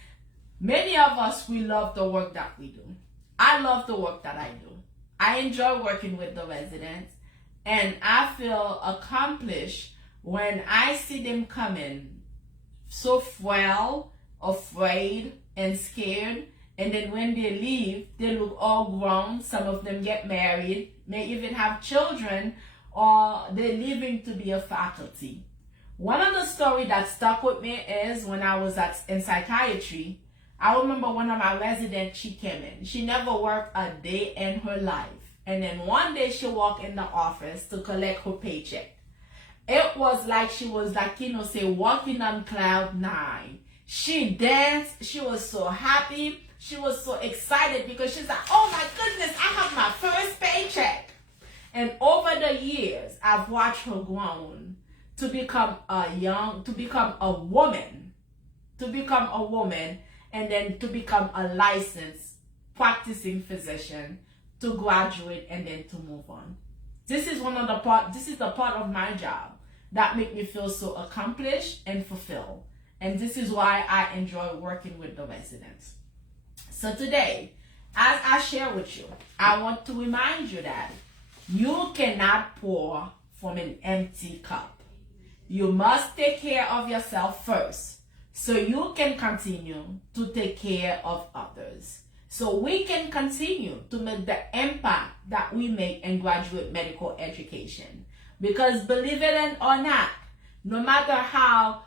many of us, we love the work that we do. I love the work that I do. I enjoy working with the residents, and I feel accomplished when I see them coming so frail, afraid, and scared. And then when they leave, they look all grown. Some of them get married, may even have children, or they're leaving to be a faculty. One of the stories that stuck with me is when I was in psychiatry. I remember one of my residents, she came in. She never worked a day in her life. And then one day she walked in the office to collect her paycheck. It was like she was like, say, walking on cloud 9. She danced. She was so happy. She was so excited because she's like, oh my goodness, I have my first paycheck. And over the years, I've watched her grown to become a woman, and then to become a licensed practicing physician, to graduate and then to move on. This is the part of my job that make me feel so accomplished and fulfilled. And this is why I enjoy working with the residents. So today, as I share with you, I want to remind you that you cannot pour from an empty cup. You must take care of yourself first, so you can continue to take care of others. So we can continue to make the impact that we make in graduate medical education. Because believe it or not, no matter how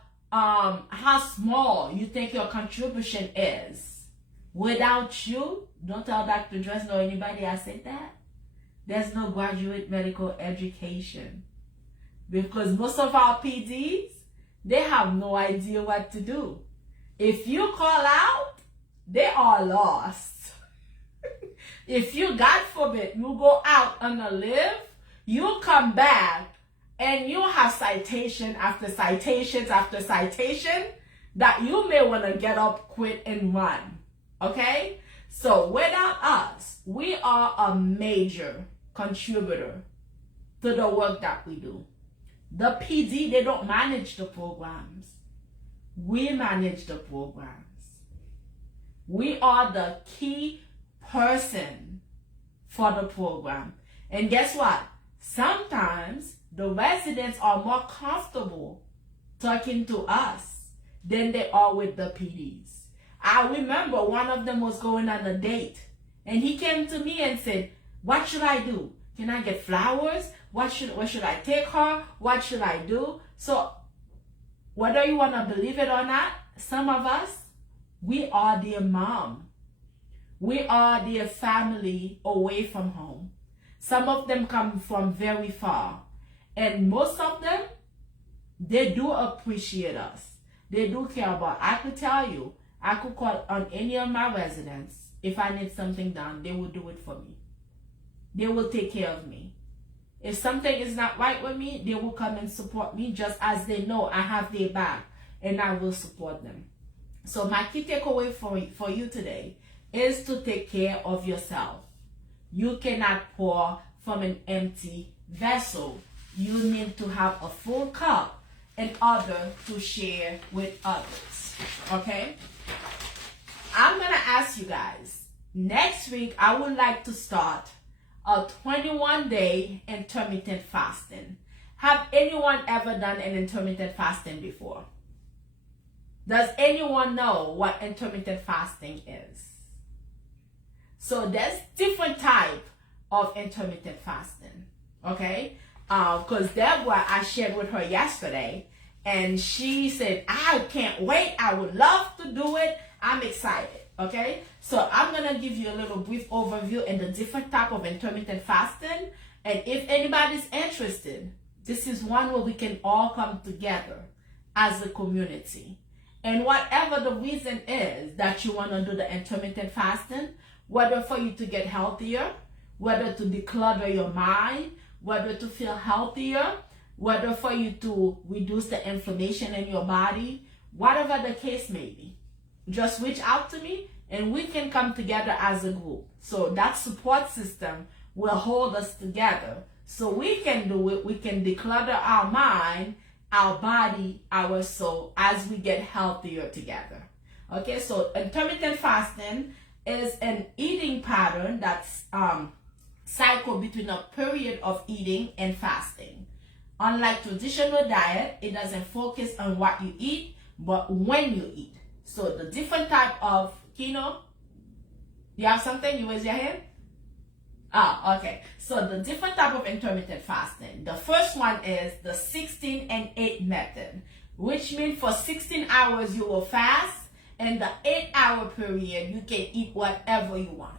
small you think your contribution is, without you, don't tell Dr. Dress or anybody I said that, there's no graduate medical education. Because most of our PDs, they have no idea what to do. If you call out, they are lost. If you, God forbid, you go out on a live, you come back and you have citation after citations after citation that you may want to get up, quit, and run. Okay? So without us, we are a major contributor to the work that we do. The PD, they don't manage the programs. We manage the programs. We are the key person for the program. And guess what? Sometimes the residents are more comfortable talking to us than they are with the PDs. I remember one of them was going on a date, and he came to me and said, what should I do? Can I get flowers? Where should I take her? What should I do? So whether you want to believe it or not, some of us, we are their mom. We are their family away from home. Some of them come from very far. And most of them, they do appreciate us. They do care about us. I could tell you, I could call on any of my residents. If I need something done, they will do it for me. They will take care of me. If something is not right with me, they will come and support me, just as they know I have their back and I will support them. So my key takeaway for you today is to take care of yourself. You cannot pour from an empty vessel. You need to have a full cup in order to share with others. Okay? I'm going to ask you guys, next week I would like to start a 21-day intermittent fasting. Have anyone ever done an intermittent fasting before? Does anyone know what intermittent fasting is? So there's different type of intermittent fasting, okay? Because Deborah, I shared with her yesterday, and she said, I can't wait. I would love to do it. I'm excited, okay? So I'm going to give you a little brief overview and the different type of intermittent fasting. And if anybody's interested, this is one where we can all come together as a community. And whatever the reason is that you want to do the intermittent fasting, whether for you to get healthier, whether to declutter your mind, whether to feel healthier, whether for you to reduce the inflammation in your body, whatever the case may be, just reach out to me and we can come together as a group. So that support system will hold us together. So we can do it. We can declutter our mind, our body, our soul as we get healthier together. Okay, so intermittent fasting is an eating pattern that's cycle between a period of eating and fasting. Unlike traditional diet, it doesn't focus on what you eat, but when you eat. So the different type of Kino, you have something? You raise your hand? Ah, okay. So the different type of intermittent fasting. The first one is the 16 and 8 method, which means for 16 hours you will fast, and the 8-hour period you can eat whatever you want.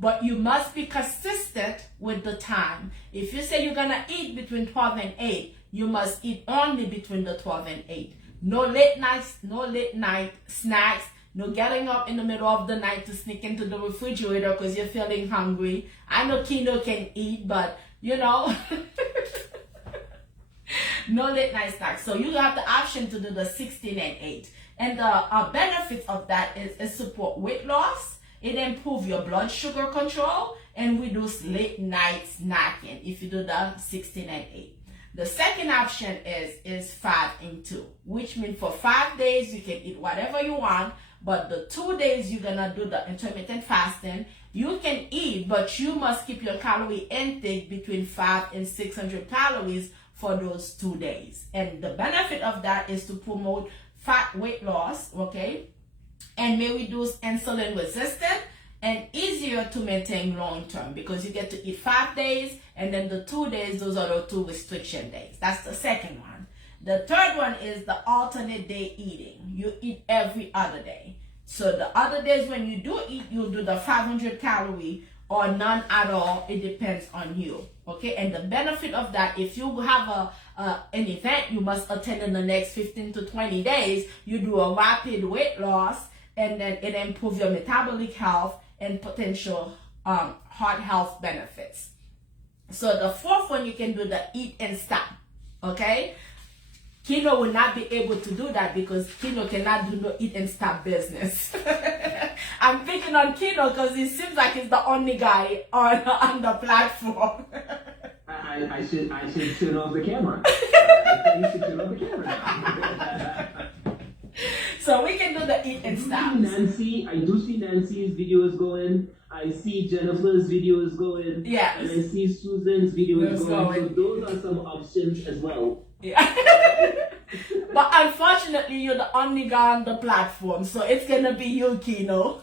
But you must be consistent with the time. If you say you're gonna eat between 12 and 8, you must eat only between the 12 and 8. No late nights, no late night snacks, no getting up in the middle of the night to sneak into the refrigerator because you're feeling hungry. I know Kino can eat, but you know, no late night snacks. So you have the option to do the 16 and 8. And the benefits of that is support weight loss. It improves your blood sugar control and reduce late night snacking if you do the 16 and 8. The second option is 5 and 2, which means for 5 days you can eat whatever you want, but the 2 days you're gonna do the intermittent fasting, you can eat, but you must keep your calorie intake between 500 and 600 calories for those 2 days. And the benefit of that is to promote fat weight loss, okay, and may reduce insulin resistance and easier to maintain long term because you get to eat 5 days and then the 2 days, those are the 2 restriction days. That's the second one. The third one is the alternate day eating. You eat every other day. So the other days when you do eat, you'll do the 500 calorie or none at all. It depends on you. Okay, and the benefit of that, if you have an event you must attend in the next 15 to 20 days, you do a rapid weight loss and then it improves your metabolic health and potential heart health benefits. So the fourth one, you can do the eat and stop. Okay, Kino will not be able to do that because Kino cannot do no eat and stop business. I'm picking on Kino because he seems like he's the only guy on the platform. I should turn off the camera. I think you should turn off the camera. So we can do the eat and stop. I do see Nancy's videos going. I see Jennifer's videos going. Yes. And I see Susan's videos going. So those are some options as well. Yeah. But unfortunately, you're the only guy on the platform, so it's gonna be you, Kino.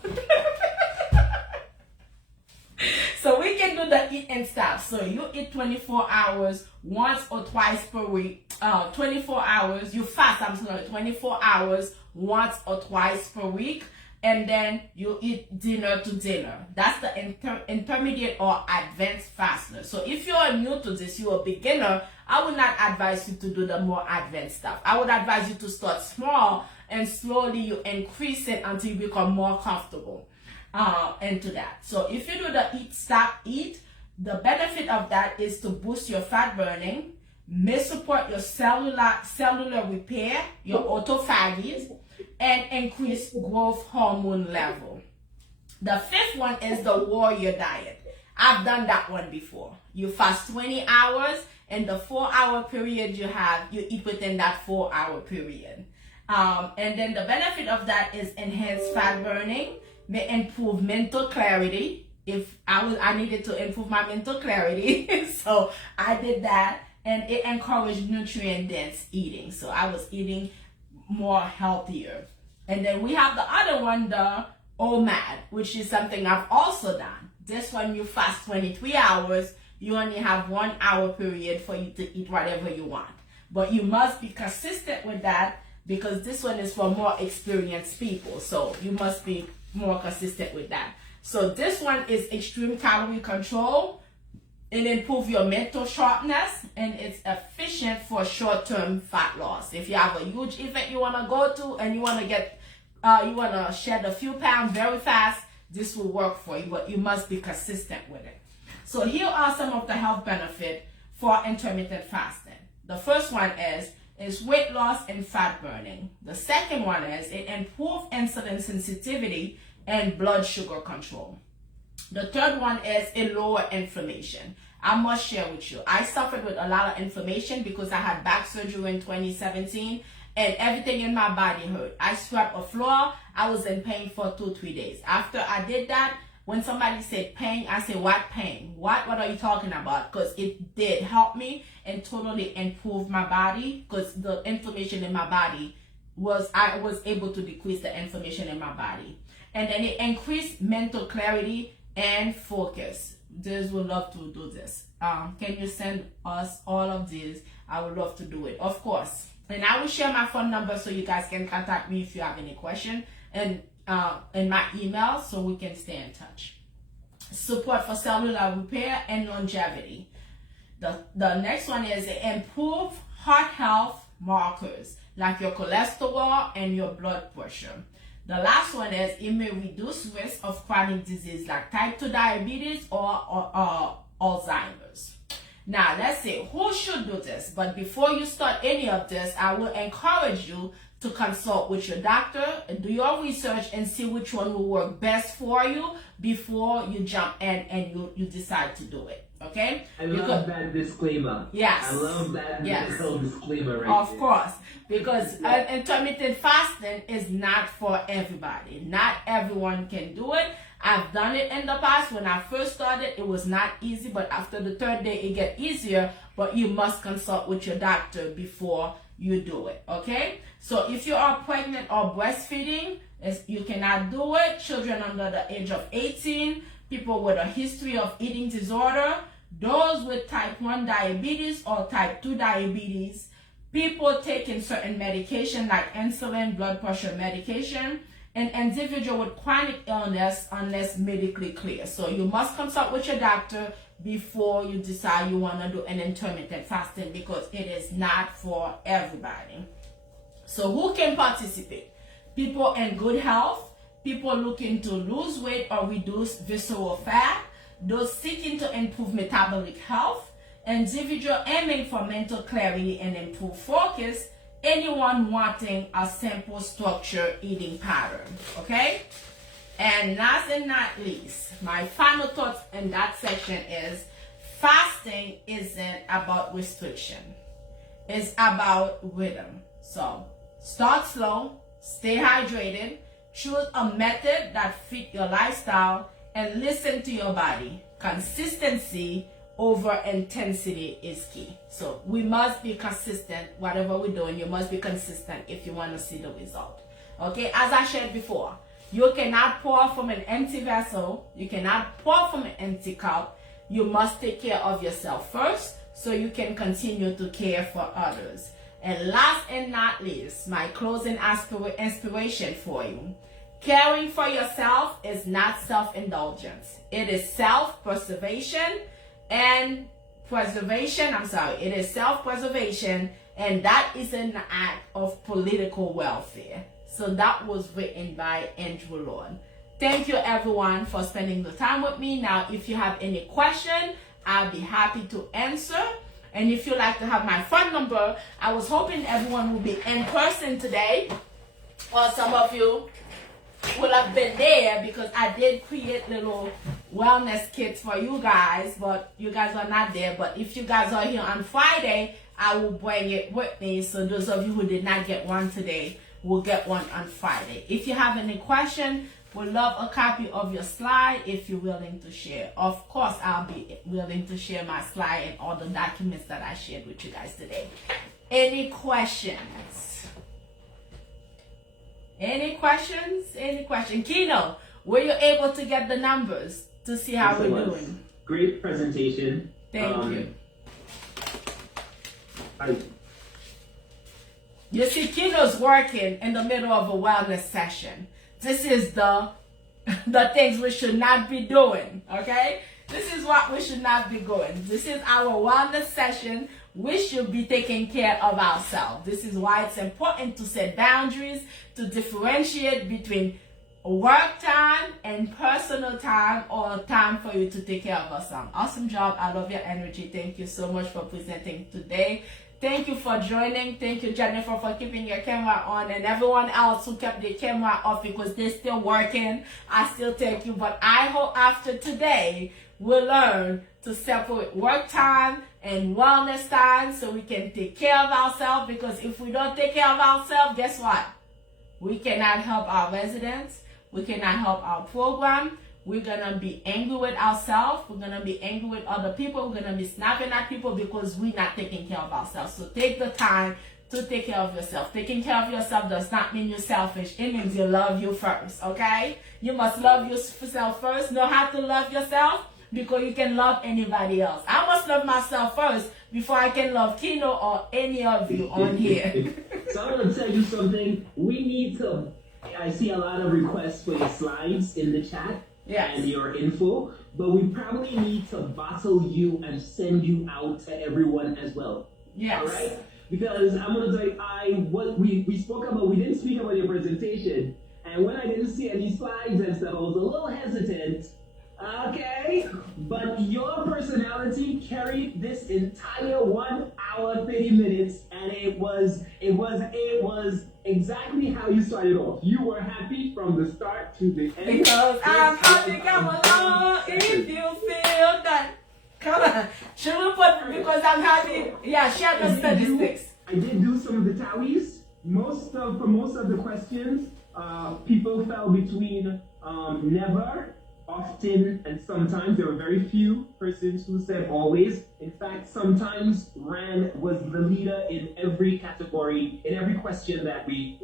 So we can do the eat and stop. So you eat 24 hours once or twice per week. 24 hours, you fast, 24 hours once or twice per week. And then you eat dinner to dinner. That's the intermediate or advanced faster. So if you are new to this, you're a beginner, I would not advise you to do the more advanced stuff. I would advise you to start small and slowly you increase it until you become more comfortable into that. So if you do the eat, stop, eat, the benefit of that is to boost your fat burning, may support your cellular repair, your autophagy, and increase growth hormone level. The fifth one is the warrior diet. I've done that one before. You fast 20 hours and the 4-hour period you eat within that 4-hour period. And then the benefit of that is enhanced fat burning, may improve mental clarity. If I needed to improve my mental clarity, so I did that, and it encouraged nutrient dense eating. So I was eating more healthier. And then we have the other one, the OMAD, which is something I've also done. This one you fast 23 hours, you only have 1 hour period for you to eat whatever you want. But you must be consistent with that because this one is for more experienced people. So you must be more consistent with that. So this one is extreme calorie control. It improves your mental sharpness and it's efficient for short-term fat loss. If you have a huge event you want to go to and you want to get, you want to shed a few pounds very fast, this will work for you, but you must be consistent with it. So here are some of the health benefits for intermittent fasting. The first one is weight loss and fat burning. The second one is it improves insulin sensitivity and blood sugar control. The third one is it lower inflammation. I must share with you, I suffered with a lot of inflammation because I had back surgery in 2017 and everything in my body hurt. I swept a floor, I was in pain for 2-3 days. After I did that, when somebody said pain, I said, what pain? What are you talking about? Because it did help me and totally improve my body because the inflammation in my body I was able to decrease the inflammation in my body. And then it increased mental clarity and focus. Those would love to do this. Can you send us all of these? I would love to do it, of course. And I will share my phone number so you guys can contact me if you have any question and my email so we can stay in touch. Support for cellular repair and longevity. The next one is improve heart health markers like your cholesterol and your blood pressure. The last one is it may reduce risk of chronic disease like type 2 diabetes or Alzheimer's. Now, let's see who should do this. But before you start any of this, I will encourage you to consult with your doctor, do your research, and see which one will work best for you before you jump in and you decide to do it. Okay? I love that disclaimer. Yes. I love that little disclaimer right Of there. course, because intermittent fasting is not for everybody. Not everyone can do it. I've done it in the past. When I first started, it was not easy, but after the 3rd day, it gets easier, but you must consult with your doctor before you do it, okay? So if you are pregnant or breastfeeding, you cannot do it. Children under the age of 18, people with a history of eating disorder, those with type 1 diabetes or type 2 diabetes, people taking certain medication like insulin, blood pressure medication, an individual with chronic illness unless medically clear. So you must consult with your doctor before you decide you want to do an intermittent fasting because it is not for everybody. So who can participate? People in good health, people looking to lose weight or reduce visceral fat, those seeking to improve metabolic health, individual aiming for mental clarity and improved focus, anyone wanting a simple structured eating pattern, okay? And last and not least, my final thoughts in that section is fasting isn't about restriction. It's about rhythm. So start slow, stay hydrated, choose a method that fits your lifestyle, and listen to your body. Consistency over intensity is key. So we must be consistent. Whatever we're doing, you must be consistent if you want to see the result. Okay, as I shared before, you cannot pour from an empty vessel. You cannot pour from an empty cup. You must take care of yourself first so you can continue to care for others. And last and not least, my closing inspiration for you. Caring for yourself is not self-indulgence. It is self-preservation and it is self-preservation, and that is an act of political welfare. So that was written by Andrew Lord. Thank you everyone for spending the time with me. Now, if you have any question, I'll be happy to answer. And if you'd like to have my phone number, I was hoping everyone will be in person today, or some of you will have been there because I did create little wellness kits for you guys, but you guys are not there. But if you guys are here on Friday, I will bring it with me. So those of you who did not get one today will get one on Friday. If you have any question, would love a copy of your slide if you're willing to share. Of course, I'll be willing to share my slide and all the documents that I shared with you guys today. Any questions? Any questions? Any question? Kino, were you able to get the numbers to see how Yes, I we're was. doing? Great presentation. Thank you. I, You see, Kino's working in the middle of a wellness session. This is the things we should not be doing, okay? This is what we should not be doing. This is our wellness session. We should be taking care of ourselves. This is why it's important to set boundaries, to differentiate between work time and personal time, or time for you to take care of yourself. Awesome job. I love your energy. Thank you so much for presenting today. Thank you for joining. Thank you, Jennifer, for keeping your camera on, and everyone else who kept their camera off because they're still working. I still thank you. But I hope after today, we'll learn to separate work time and wellness time so we can take care of ourselves, because if we don't take care of ourselves, guess what? We cannot help our residents. We cannot help our program. We're going to be angry with ourselves. We're going to be angry with other people. We're going to be snapping at people because we're not taking care of ourselves. So take the time to take care of yourself. Taking care of yourself does not mean you're selfish. It means you love you first, okay? You must love yourself first. Know how to love yourself before you can love anybody else. I must love myself first before I can love Kino or any of you on here. So I'm going to tell you something. We need to, I see a lot of requests for your slides in the chat. Yes. And your info, but we probably need to bottle you and send you out to everyone as well. Yes. All right? Because I'm gonna tell you, we spoke about, we didn't speak about your presentation, and when I didn't see any slides and stuff, I was a little hesitant. Okay, but your personality carried this entire 1 hour 30 minutes, and it was exactly how you started off. You were happy from the start to the end. Because I'm happy, come along if you feel that. Come on. Should we put because I'm happy? Yeah, share the statistics. I did do some of the tallies. For most of the questions, people fell between never, often, and sometimes. There were very few persons who said always. In fact, sometimes Ran was the leader in every category, in every question that we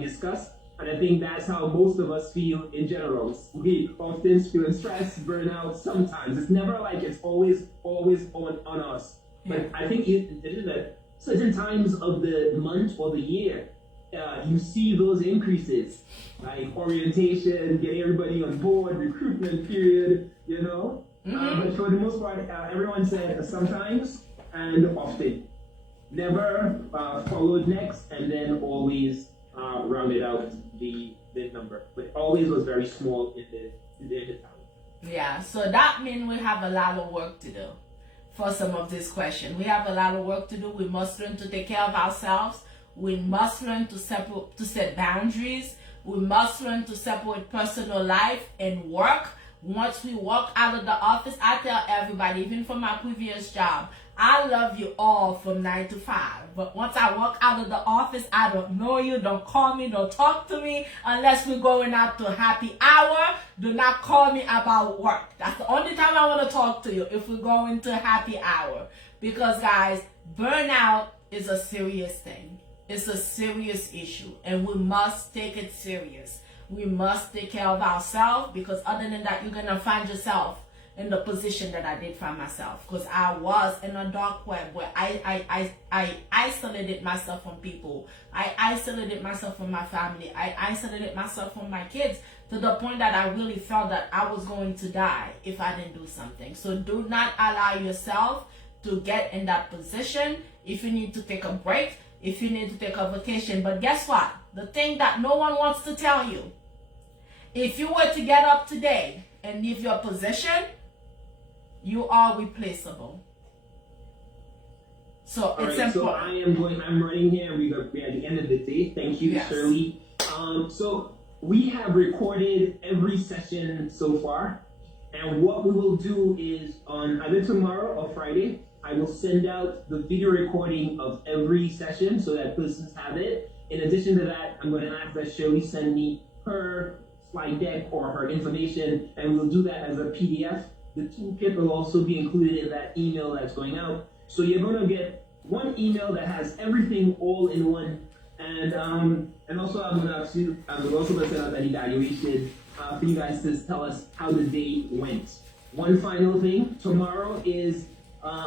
discussed. And I think that's how most of us feel in general. We often feel stressed, burnout. Sometimes it's never like it's always on us. But I think it is at certain times of the month or the year, you see those increases, like orientation, getting everybody on board, recruitment period, you know. But for the most part, everyone said sometimes and often. Never followed next, and then always rounded out the number. But always was very small in the time. Yeah, so that means we have a lot of work to do for some of these questions. We have a lot of work to do. We must learn to take care of ourselves. We must learn to set boundaries. We must learn to separate personal life and work. Once we walk out of the office, I tell everybody, even from my previous job, I love you all from 9 to 5. But once I walk out of the office, I don't know you, don't call me, don't talk to me unless we're going out to happy hour. Do not call me about work. That's the only time I want to talk to you, if we're going to happy hour. Because guys, burnout is a serious thing. It's a serious issue, and we must take it serious. We must take care of ourselves, because other than that, you're going to find yourself in the position that I did find myself, because I was in a dark web where I isolated myself from people. I isolated myself from my family. I isolated myself from my kids, to the point that I really felt that I was going to die if I didn't do something. So do not allow yourself to get in that position. If you need to take a break, if you need to take a vacation. But guess what? The thing that no one wants to tell you, if you were to get up today and leave your position, you are replaceable. So it's important. So I'm running here, and we're at the end of the day. Thank you, Yes. Shirley. So we have recorded every session so far, and what we will do is on either tomorrow or Friday, I will send out the video recording of every session so that persons have it. In addition to that, I'm going to ask that Shirley send me her slide deck or her information, and we'll do that as a PDF. The toolkit will also be included in that email that's going out. So you're going to get one email that has everything all in one And also I'm gonna ask you, I'm also gonna set up an evaluation for you guys to tell us how the day went. One final thing, tomorrow is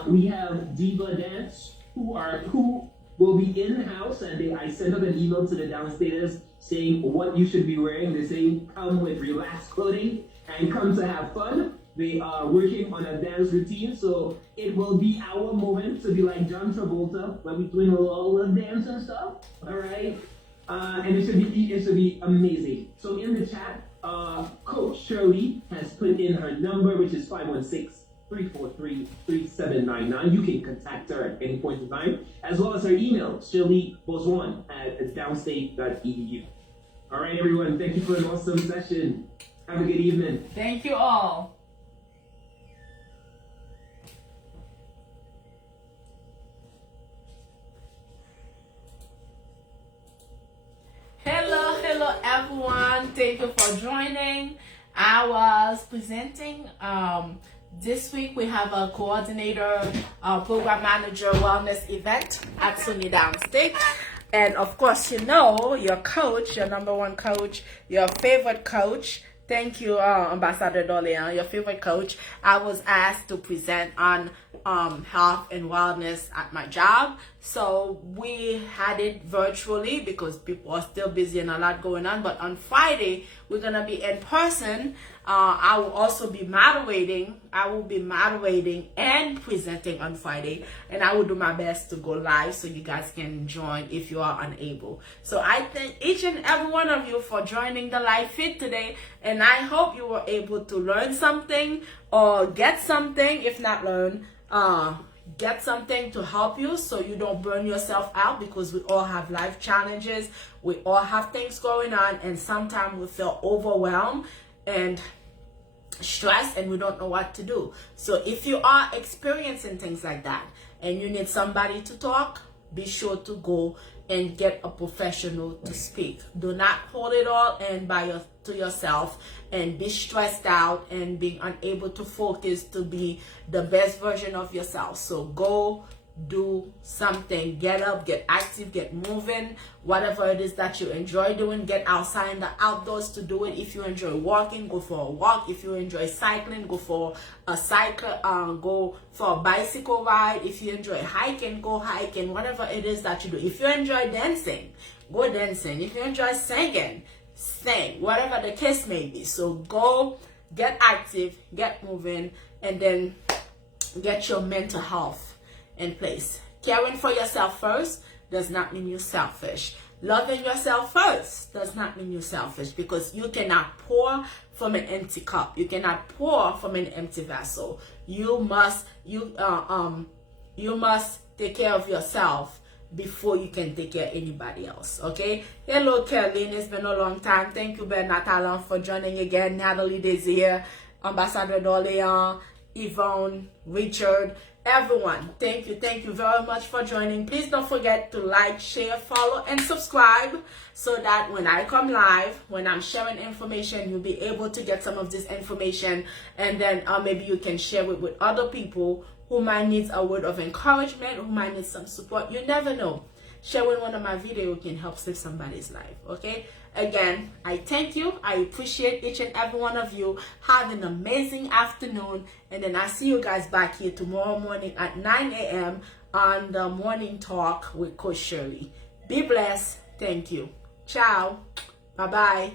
we have Diva Dance who will be in the house, and I sent out an email to the downstairs saying what you should be wearing. They're saying come with relaxed clothing and come to have fun. They are working on a dance routine, so it will be our moment to be like John Travolta when we doing all the dance and stuff. All right, and it should be amazing. So in the chat, Coach Shirley has put in her number, which is 516-343-3799. You can contact her at any point in time, as well as her email, shirleyboswan@downstate.edu. All right, everyone, thank you for an awesome session. Have a good evening. Thank you all. Hello everyone. Thank you for joining. I was presenting this week. We have a coordinator, program manager wellness event at SUNY Downstate. And of course, you know, your coach, your number one coach, your favorite coach. Thank you, Ambassador Dolean, your favorite coach. I was asked to present on health and wellness at my job. So we had it virtually because people are still busy and a lot going on. But on Friday, we're going to be in person. I will also be moderating. I will be moderating and presenting on Friday. And I will do my best to go live so you guys can join if you are unable. So I thank each and every one of you for joining the live feed today. And I hope you were able to learn something or get something, if not learn, get something to help you so you don't burn yourself out, because we all have life challenges. We all have things going on, and sometimes we feel overwhelmed and stressed and we don't know what to do. So if you are experiencing things like that and you need somebody to talk, be sure to go and get a professional to speak. Do not hold it all in to yourself and be stressed out and being unable to focus to be the best version of yourself. So go do something. Get up, get active, get moving. Whatever it is that you enjoy doing, get outside in the outdoors to do it. If you enjoy walking, go for a walk. If you enjoy cycling, go for a cycle, go for a bicycle ride. If you enjoy hiking, go hiking. Whatever it is that you do. If you enjoy dancing, go dancing. If you enjoy singing, sing. Whatever the case may be. So go, get active, get moving, and then get your mental health in place. Caring for yourself first does not mean you're selfish. Loving yourself first does not mean you're selfish, because you cannot pour from an empty cup. You cannot pour from an empty vessel. You must take care of yourself before you can take care of anybody else. Okay? Hello, Caroline. It's been a long time. Thank you, Bernard Allen, for joining again. Natalie Desir, Ambassador Dolean, Yvonne, Richard, everyone. Thank you very much for joining. Please don't forget to like, share, follow, and subscribe, so that when I come live, when I'm sharing information, you'll be able to get some of this information, and then maybe you can share it with other people who might need a word of encouragement, who might need some support. You never know. Sharing one of my videos can help save somebody's life. Okay? Again, I thank you. I appreciate each and every one of you. Have an amazing afternoon. And then I'll see you guys back here tomorrow morning at 9 a.m. on the Morning Talk with Coach Shirley. Be blessed. Thank you. Ciao. Bye-bye.